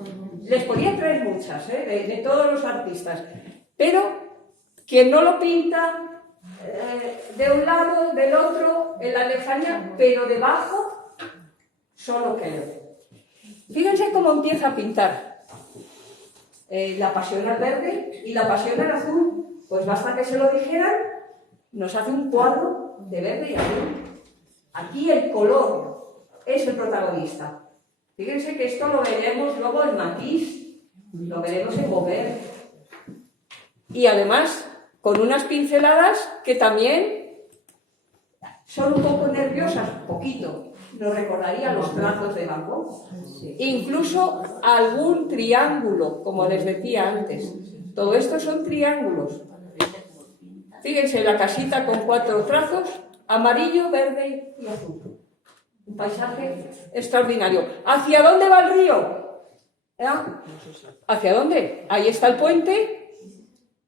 Les podía traer muchas, de todos los artistas, pero quien no lo pinta de un lado, del otro, en la lejanía, pero debajo, solo Kellogg. Fíjense cómo empieza a pintar. La pasión al verde y la pasión al azul. Pues basta que se lo dijeran, nos hace un cuadro de verde y azul. Aquí el color es el protagonista. Fíjense que esto lo veremos luego en Matisse, lo veremos en Gauguin. Y además, con unas pinceladas que también son un poco nerviosas, poquito. Nos recordaría los trazos de Van Gogh. Incluso algún triángulo, como les decía antes. Todo esto son triángulos. Fíjense, la casita con 4 trazos, amarillo, verde y azul. Un paisaje extraordinario. ¿Hacia dónde va el río? ¿Hacia dónde? Ahí está el puente.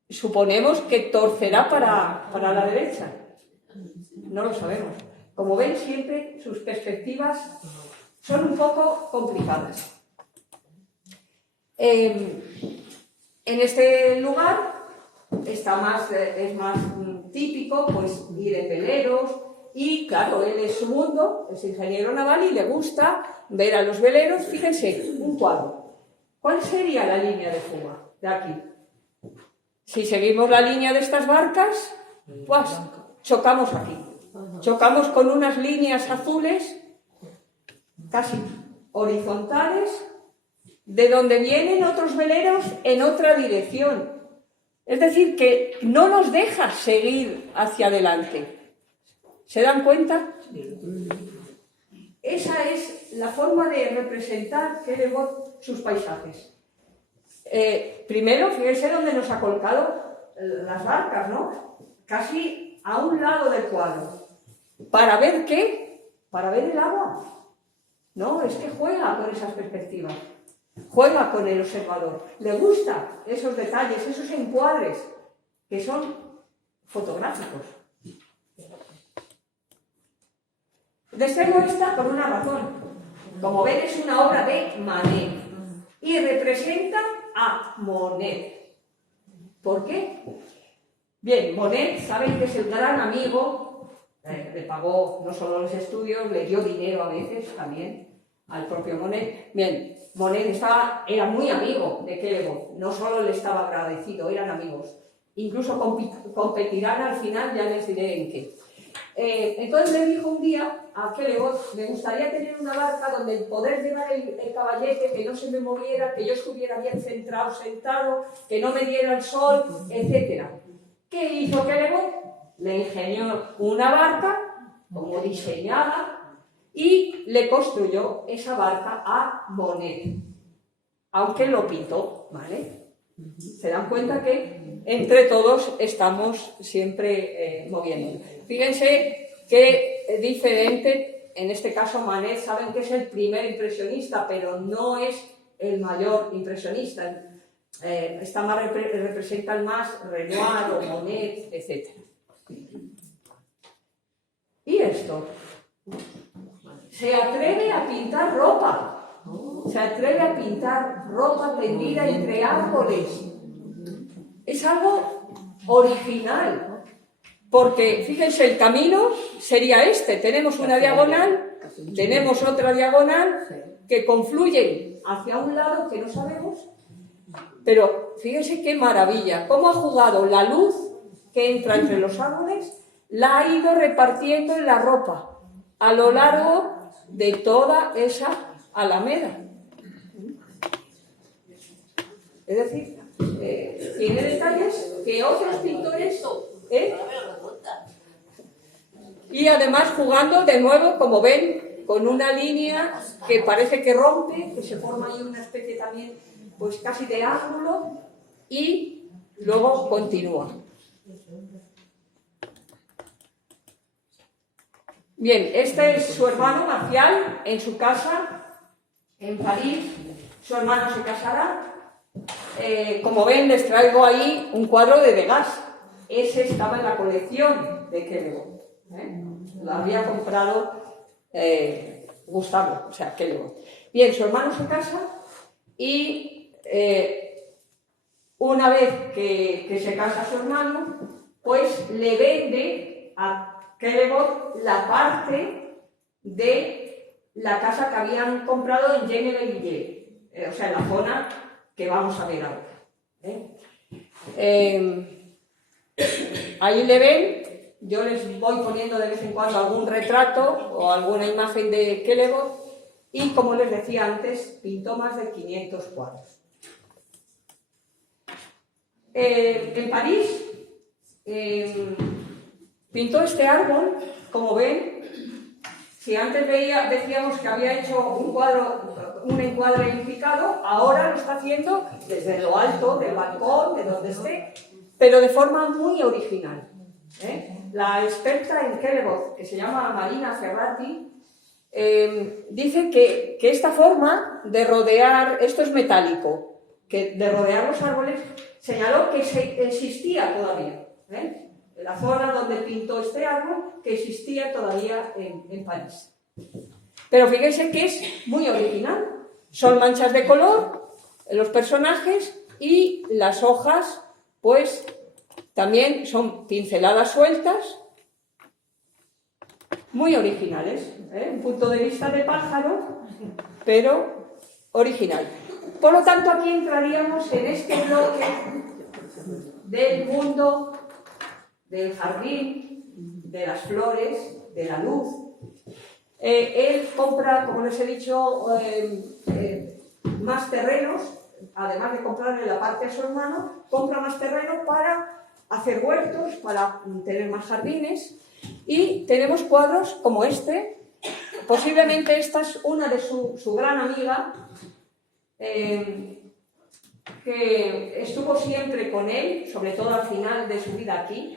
Suponemos que torcerá para la derecha. No lo sabemos. Como ven, siempre sus perspectivas son un poco complicadas. En este lugar es más típico pues ir en veleros y, claro, él es su mundo, es ingeniero naval y le gusta ver a los veleros. Fíjense, un cuadro. ¿Cuál sería la línea de fuga de aquí? Si seguimos la línea de estas barcas, pues chocamos aquí. Chocamos con unas líneas azules, casi horizontales, de donde vienen otros veleros en otra dirección. Es decir, que no nos deja seguir hacia adelante. ¿Se dan cuenta? Esa es la forma de representar Kellogg sus paisajes. Primero, fíjense dónde nos ha colocado las barcas, ¿no? Casi a un lado del cuadro. ¿Para ver qué? Para ver el agua. No, es que juega con esas perspectivas. Juega con el observador. Le gustan esos detalles, esos encuadres que son fotográficos. Destaco esta por una razón. Como ven, es una obra de Manet y representa a Monet. ¿Por qué? Bien, Monet, saben que es el gran amigo, le pagó no solo los estudios, le dio dinero a veces también al propio Monet. Bien, Monet era muy amigo de Kellogg, no solo le estaba agradecido, eran amigos. Incluso competirán al final, ya les diré en qué. Entonces le dijo un día a Kellogg, me gustaría tener una barca donde poder llevar el caballete, que no se me moviera, que yo estuviera bien centrado, sentado, que no me diera el sol, etc. ¿Qué hizo Kellogg? Le ingenió una barca, como diseñada, y le construyó esa barca a Monet, aunque lo pintó, ¿vale? Se dan cuenta que entre todos estamos siempre moviendo. Fíjense qué diferente, en este caso Manet, saben que es el primer impresionista, pero no es el mayor impresionista. Está más representan más Renoir o Monet, etc. ¿Y esto? Se atreve a pintar ropa. Se atreve a pintar ropa tendida entre árboles. Es algo original, porque fíjense, el camino sería este. Tenemos una diagonal, tenemos otra diagonal que confluyen hacia un lado que no sabemos, pero fíjense qué maravilla, cómo ha jugado la luz que entra entre los árboles, la ha ido repartiendo en la ropa a lo largo de toda esa alameda. Es decir, tiene detalles que otros pintores... Y además jugando de nuevo, como ven, con una línea que parece que rompe, que se forma ahí una especie también, pues casi de ángulo, y luego continúa. Bien, este es su hermano Marcial en su casa. en París, su hermano se casará. Como ven, les traigo ahí un cuadro de Degas. Ese estaba en la colección de Kellogg. Lo había comprado Gustavo, o sea, Kellogg. Bien, su hermano se casa y una vez que se casa su hermano, pues le vende a Kellogg la parte de la casa que habían comprado en Gennevilliers, o sea, en la zona que vamos a ver ahora. Ahí le ven, yo les voy poniendo de vez en cuando algún retrato o alguna imagen de Kellogg y, como les decía antes, pintó más de 500 cuadros. En París pintó este árbol, como ven. Si antes decíamos que había hecho un encuadre en picado, ahora lo está haciendo desde lo alto del balcón, de donde esté, pero de forma muy original. La experta en Kellogg, que se llama Marina Ferrati, dice que esta forma de rodear, esto es metálico, que de rodear los árboles, señaló que existía todavía. La zona donde pintó este árbol, que existía todavía en París. Pero fíjense que es muy original. Son manchas de color en los personajes y las hojas, pues, también son pinceladas sueltas, muy originales. Un punto de vista de pájaro, pero original. Por lo tanto, aquí entraríamos en este bloque del mundo del jardín, de las flores, de la luz. Él compra, como les he dicho, más terrenos, además de comprarle la parte a su hermano, compra más terreno para hacer huertos, para tener más jardines, y tenemos cuadros como este. Posiblemente esta es una de su gran amiga, que estuvo siempre con él, sobre todo al final de su vida aquí.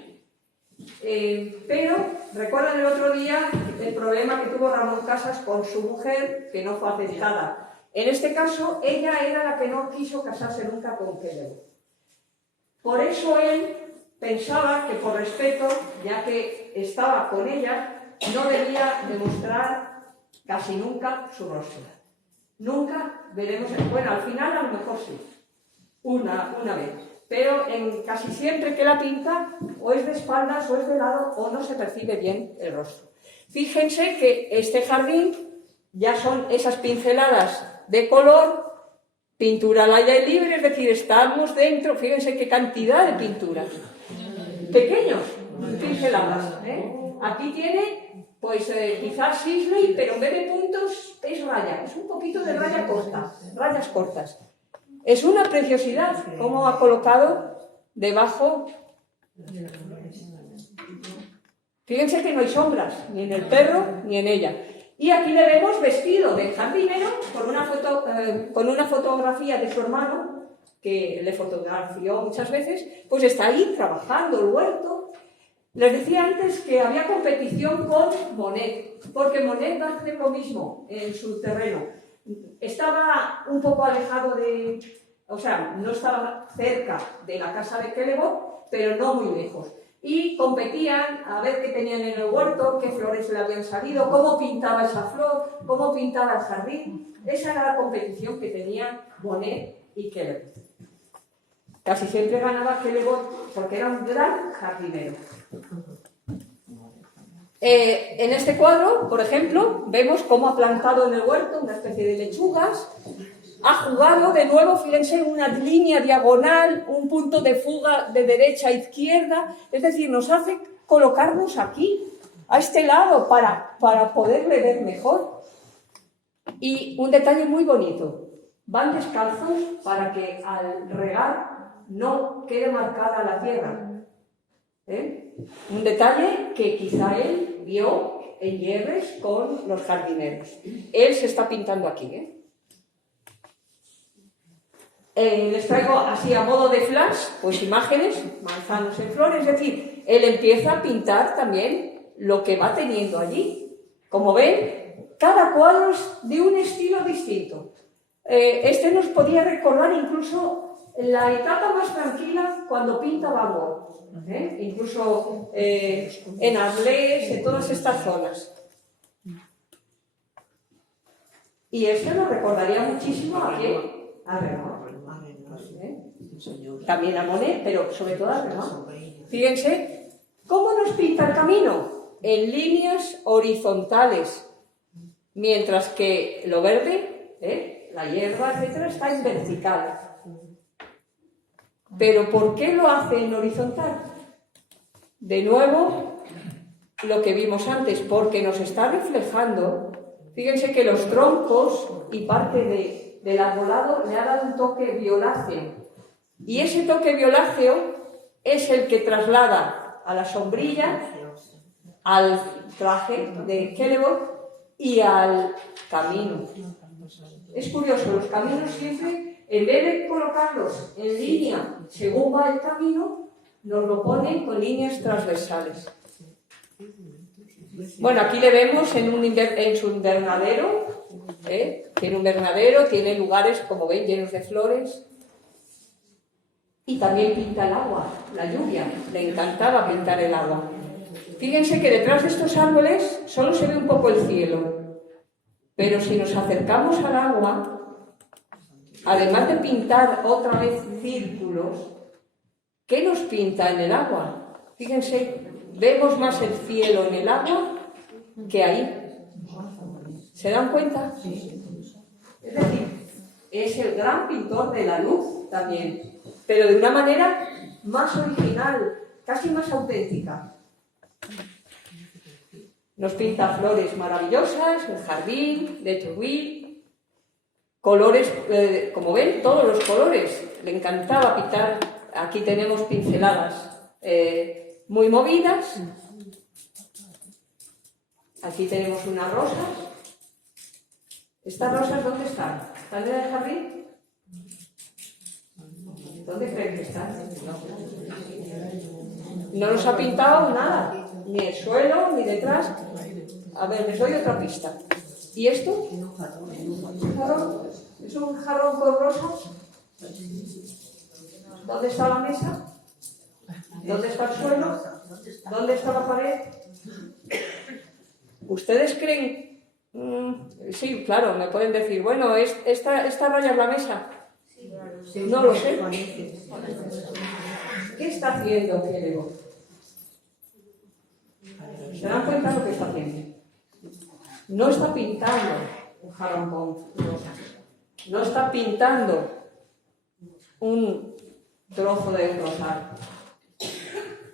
Pero recuerdan el otro día el problema que tuvo Ramón Casas con su mujer, que no fue aceptada. En este caso, ella era la que no quiso casarse nunca con Kellogg. Por eso él pensaba que, por respeto, ya que estaba con ella, no debía demostrar casi nunca su rostro. Nunca veremos, bueno, al final a lo mejor sí, una vez. Pero casi siempre que la pinta, o es de espaldas o es de lado, o no se percibe bien el rostro. Fíjense que este jardín ya son esas pinceladas de color, pintura al aire libre, es decir, estamos dentro, fíjense qué cantidad de pinturas. Pequeños, pinceladas. Aquí tiene, pues quizás Sisley, pero en vez de puntos es raya, es un poquito de raya corta, rayas cortas. Es una preciosidad cómo ha colocado debajo. Fíjense que no hay sombras, ni en el perro ni en ella. Y aquí le vemos vestido de jardinero con una fotografía de su hermano, que le fotografió muchas veces, pues está ahí trabajando el huerto. Les decía antes que había competición con Monet, porque Monet va a hacer lo mismo en su terreno. Estaba un poco alejado o sea, no estaba cerca de la casa de Kellogg, pero no muy lejos. Y competían a ver qué tenían en el huerto, qué flores le habían salido, cómo pintaba esa flor, cómo pintaba el jardín. Esa era la competición que tenían Monet y Kellogg. Casi siempre ganaba Kellogg porque era un gran jardinero. En este cuadro, por ejemplo, vemos cómo ha plantado en el huerto una especie de lechugas, ha jugado de nuevo, fíjense, una línea diagonal, un punto de fuga de derecha a izquierda, es decir, nos hace colocarnos aquí, a este lado, para poderle ver mejor. Y un detalle muy bonito, van descalzos para que al regar no quede marcada la tierra. Un detalle que quizá él vio en Yerres con los jardineros. Él se está pintando aquí. Les traigo así a modo de flash, pues imágenes, manzanos en flores, es decir, él empieza a pintar también lo que va teniendo allí. Como ven, cada cuadro es de un estilo distinto. Este nos podía recordar incluso la etapa más tranquila cuando pinta Van Gogh, incluso en Arles, en todas estas zonas. Y este nos recordaría muchísimo a quién, a Renoir. También a Monet, pero sobre todo a Renoir. Fíjense cómo nos pinta el camino, en líneas horizontales, mientras que lo verde, la hierba, etcétera, está en vertical. ¿Pero por qué lo hace en horizontal? De nuevo, lo que vimos antes, porque nos está reflejando. Fíjense que los troncos y parte del arbolado le ha dado un toque violáceo. Y ese toque violáceo es el que traslada a la sombrilla, al traje de Kellogg y al camino. Es curioso, los caminos siempre, en vez de colocarlos en línea según va el camino, nos lo ponen con líneas transversales. Bueno, aquí le vemos en su invernadero, tiene un invernadero, tiene lugares, como ven, llenos de flores. Y también pinta el agua, la lluvia, le encantaba pintar el agua. Fíjense que detrás de estos árboles solo se ve un poco el cielo, pero si nos acercamos al agua, además de pintar otra vez círculos, ¿qué nos pinta en el agua? Fíjense, vemos más el cielo en el agua que ahí. ¿Se dan cuenta? Es decir, es el gran pintor de la luz también, pero de una manera más original, casi más auténtica. Nos pinta flores maravillosas, el jardín de Trouville, colores, como ven, todos los colores. Le encantaba pintar. Aquí tenemos pinceladas muy movidas. Aquí tenemos unas rosas. ¿Estas rosas dónde están? ¿Están en el jardín? ¿Dónde creen que están? No nos ha pintado nada, ni el suelo, ni detrás. A ver, les doy otra pista. ¿Y esto? ¿Es un jarrón con rosas? ¿Dónde está la mesa? ¿Dónde está el suelo? ¿Dónde está la pared? ¿Ustedes creen? Sí, claro, me pueden decir, bueno, ¿esta raya es la mesa? No lo sé. ¿Qué está haciendo Kellogg? ¿Se dan cuenta de lo que está haciendo? No está pintando un jarrón con rosas. No está pintando un trozo de un rosal.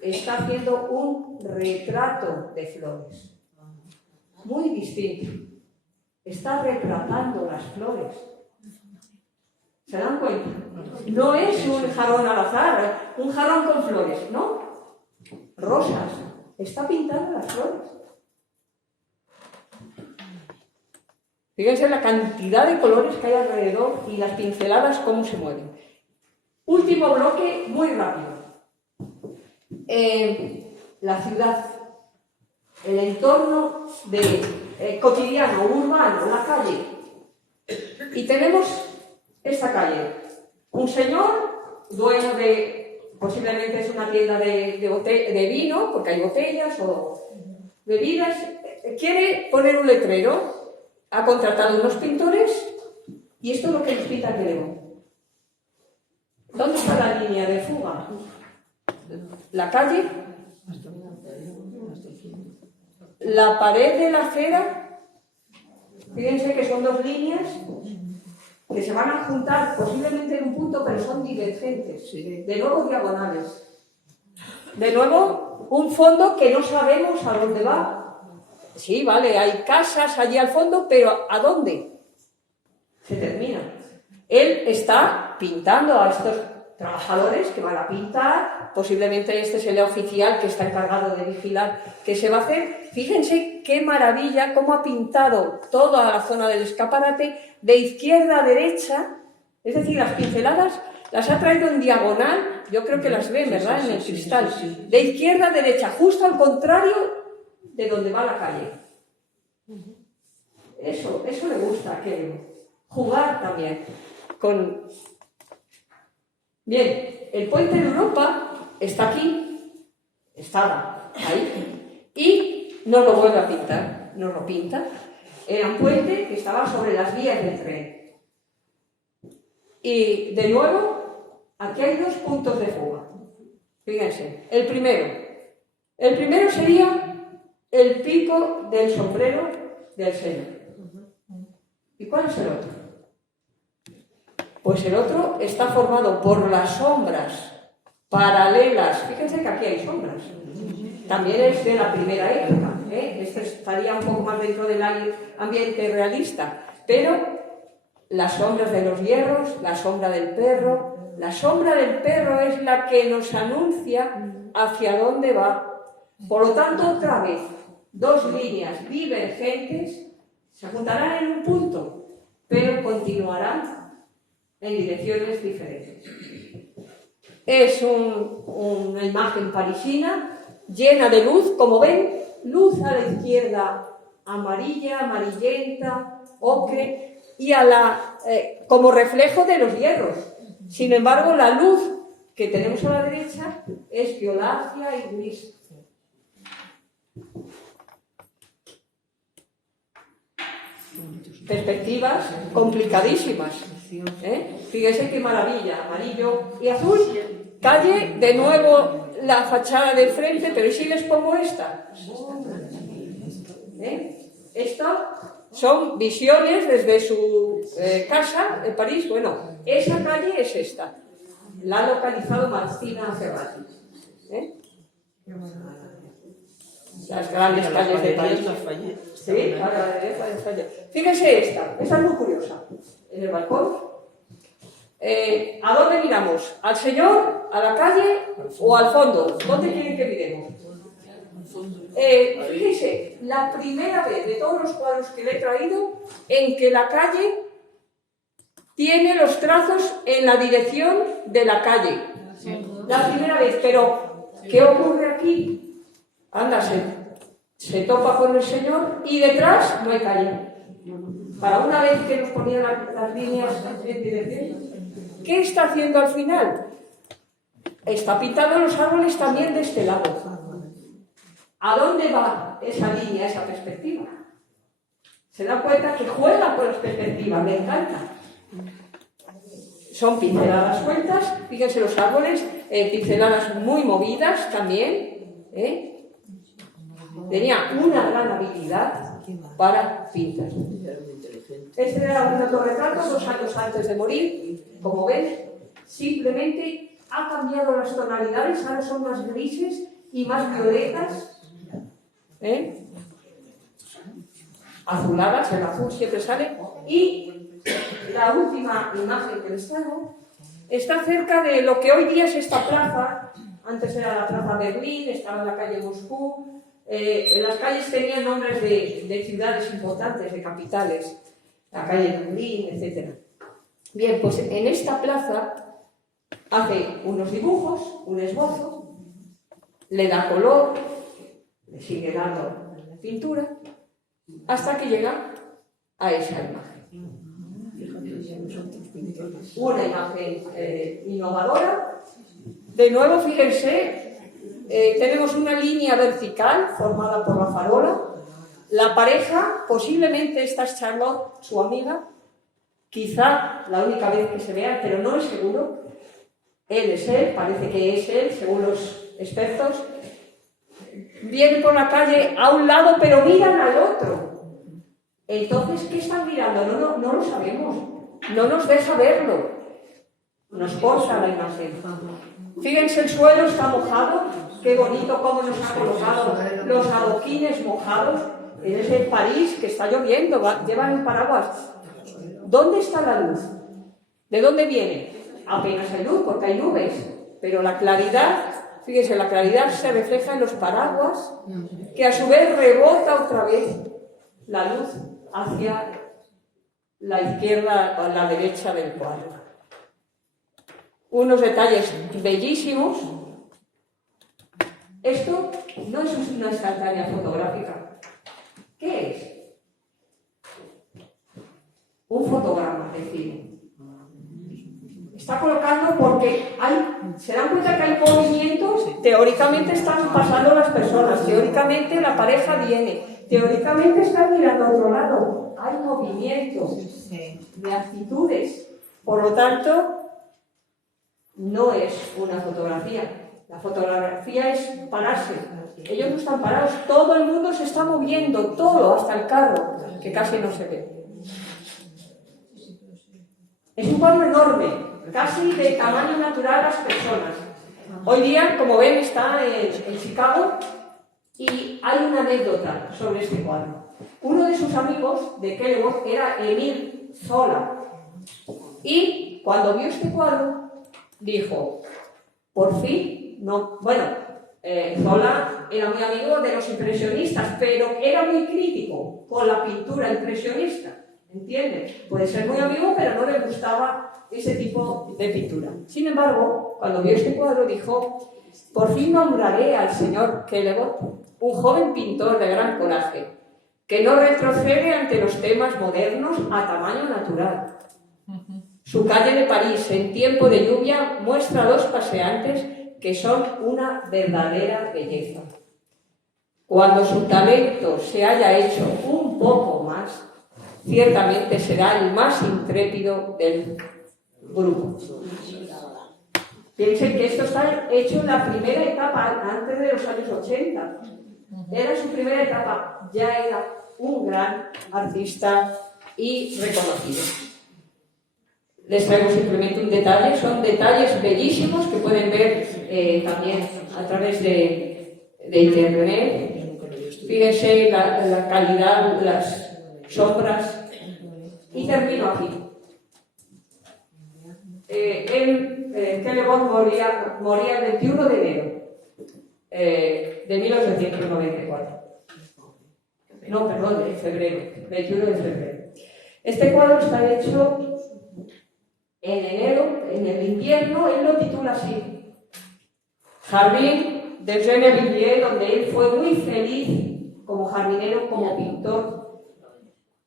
Está haciendo un retrato de flores. Muy distinto. Está retratando las flores. ¿Se dan cuenta? No es un jarrón al azar, un jarrón con flores, ¿no? Rosas. Está pintando las flores. Fíjense la cantidad de colores que hay alrededor y las pinceladas cómo se mueven. Último bloque, muy rápido. La ciudad, el entorno cotidiano, urbano, la calle. Y tenemos esta calle. Un señor, dueño de, posiblemente es una tienda de vino, porque hay botellas o bebidas, quiere poner un letrero. Ha contratado unos pintores y esto es lo que nos pinta Kellogg. ¿Dónde está la línea de fuga? La calle, la pared de la acera. Fíjense que son dos líneas que se van a juntar posiblemente en un punto, pero son divergentes, de nuevo diagonales. De nuevo, un fondo que no sabemos a dónde va. Sí, vale, hay casas allí al fondo, pero ¿a dónde? Se termina. Él está pintando a estos trabajadores que van a pintar, posiblemente este es el oficial que está encargado de vigilar qué se va a hacer. Fíjense qué maravilla, cómo ha pintado toda la zona del escaparate de izquierda a derecha, es decir, las pinceladas las ha traído en diagonal, yo creo que las ven, ¿verdad?, en el cristal, de izquierda a derecha, justo al contrario de donde va la calle. Eso le gusta a Kelly. Jugar también. Bien, el puente de Europa está aquí, estaba ahí, y nos lo vuelve a pintar, nos lo pinta. Era un puente que estaba sobre las vías del tren. Y de nuevo, aquí hay 2 puntos de fuga. Fíjense, el primero sería el pico del sombrero del Señor. ¿Y cuál es el otro? Pues el otro está formado por las sombras paralelas. Fíjense que aquí hay sombras. También es de la primera época. Esto estaría un poco más dentro del ambiente realista. Pero las sombras de los hierros, la sombra del perro. La sombra del perro es la que nos anuncia hacia dónde va. Por lo tanto, otra vez, 2 líneas divergentes se juntarán en un punto, pero continuarán en direcciones diferentes. Es una imagen parisina llena de luz, como ven, luz a la izquierda amarilla, amarillenta, ocre, y como reflejo de los hierros. Sin embargo, la luz que tenemos a la derecha es violácea y gris. Perspectivas complicadísimas. Fíjense qué maravilla, amarillo y azul. Calle, de nuevo la fachada del frente, pero ¿y si les pongo esta? Estas son visiones desde su casa en París. Bueno, esa calle es esta. La ha localizado Martina Ferrari. Las grandes calles de París. Sí, fíjense esta es muy curiosa. En el balcón, ¿a dónde miramos? ¿Al Señor, a la calle o al fondo? ¿Dónde quieren que miremos? Fíjense, la primera vez de todos los cuadros que le he traído en que la calle tiene los trazos en la dirección de la calle. La primera vez, pero ¿qué ocurre aquí? Anda, se topa con el Señor y detrás no hay calle. Para una vez que nos ponían las líneas en dirección, ¿qué está haciendo al final? Está pintando los árboles también de este lado. ¿A dónde va esa línea, esa perspectiva? Se da cuenta que juega con las perspectivas, me encanta. Son pinceladas sueltas, fíjense los árboles, pinceladas muy movidas también. Tenía una gran habilidad para pintar. Este era un autorretrato 2 años antes de morir. Como ven, simplemente ha cambiado las tonalidades, ahora son más grises y más violetas. Azuladas, el azul siempre sale. Y la última imagen que les traigo está cerca de lo que hoy día es esta plaza. Antes era la plaza Berlín, estaba en la calle Moscú. Las calles tenían nombres de ciudades importantes, de capitales. La calle Berlín, etc. Bien, pues en esta plaza hace unos dibujos, un esbozo, le da color, le sigue dando pintura, hasta que llega a esa imagen. Una imagen innovadora. De nuevo, fíjense, tenemos una línea vertical formada por la farola. La pareja, posiblemente esta es Charlotte, su amiga, quizá la única vez que se vean, pero no es seguro. Él es él, parece que es él, según los expertos. Vienen por la calle a un lado, pero miran al otro. Entonces, ¿qué están mirando? No lo sabemos. No nos deja verlo. Nos corta la imagen. Fíjense, el suelo está mojado. Qué bonito cómo nos ha colocado los adoquines mojados. Es el París, que está lloviendo, llevan el paraguas. ¿Dónde está la luz? ¿De dónde viene? Apenas hay luz, porque hay nubes. Pero la claridad, fíjense, la claridad se refleja en los paraguas, que a su vez rebota otra vez la luz hacia la izquierda o la derecha del cuadro. Unos detalles bellísimos. Esto no es una instantánea fotográfica. ¿Qué es? fotograma de cine. Está colocando porque se dan cuenta que hay movimientos, teóricamente están pasando las personas, teóricamente la pareja viene, teóricamente están mirando a otro lado, hay movimientos de actitudes, por lo tanto, no es una fotografía. La fotografía es pararse. Ellos no están parados, todo el mundo se está moviendo, todo, hasta el carro, que casi no se ve. Es un cuadro enorme, casi de tamaño natural las personas. Hoy día, como ven, está en Chicago y hay una anécdota sobre este cuadro. Uno de sus amigos de Kellogg era Émile Zola y cuando vio este cuadro dijo, por fin, no, bueno, Zola era muy amigo de los impresionistas, pero era muy crítico con la pintura impresionista. ¿Entiendes? Puede ser muy amigo, pero no le gustaba ese tipo de pintura. Sin embargo, cuando vio este cuadro dijo, por fin nombraré al señor Kellogg un joven pintor de gran coraje, que no retrocede ante los temas modernos a tamaño natural. Su calle de París, en tiempo de lluvia, muestra a los paseantes que son una verdadera belleza. Cuando su talento se haya hecho un poco más, ciertamente será el más intrépido del grupo. Piensen que esto está hecho en la primera etapa, antes de los años 80. Era su primera etapa, ya era un gran artista y reconocido. Les traigo simplemente un detalle, son detalles bellísimos que pueden ver también a través de internet. Fíjense la calidad, las sombras. Y termino aquí. Kellogg moría el 21 de enero de 1894. No, perdón, de febrero, 21 de febrero. Este cuadro está hecho en enero, en el invierno, él lo titula así: Jardín de Gennevilliers, donde él fue muy feliz como jardinero, como pintor,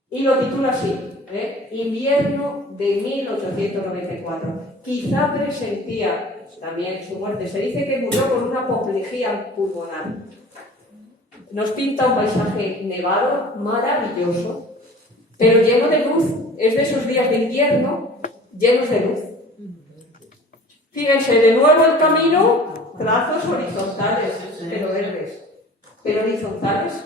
y lo titula así. Invierno de 1894. Quizá presentía también su muerte. Se dice que murió con una apoplejía pulmonar. Nos pinta un paisaje nevado, maravilloso, pero lleno de luz. Es de esos días de invierno llenos de luz. Fíjense, de nuevo el camino, trazos horizontales, pero verdes, pero horizontales.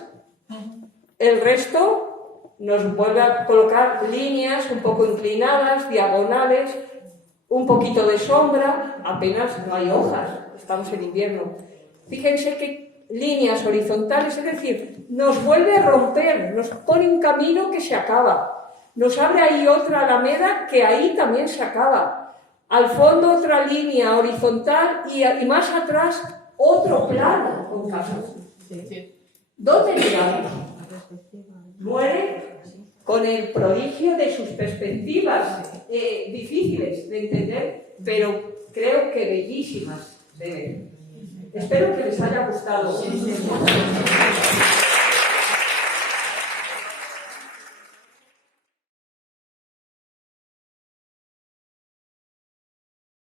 El resto nos vuelve a colocar líneas un poco inclinadas, diagonales, un poquito de sombra, apenas no hay hojas, estamos en invierno. Fíjense que líneas horizontales, es decir, nos vuelve a romper, nos pone un camino que se acaba, nos abre ahí otra alameda que ahí también se acaba, al fondo otra línea horizontal y más atrás otro plano con casas. ¿Dónde llegamos? Muere con el prodigio de sus perspectivas difíciles de entender, pero creo que bellísimas de ver. Espero que les haya gustado.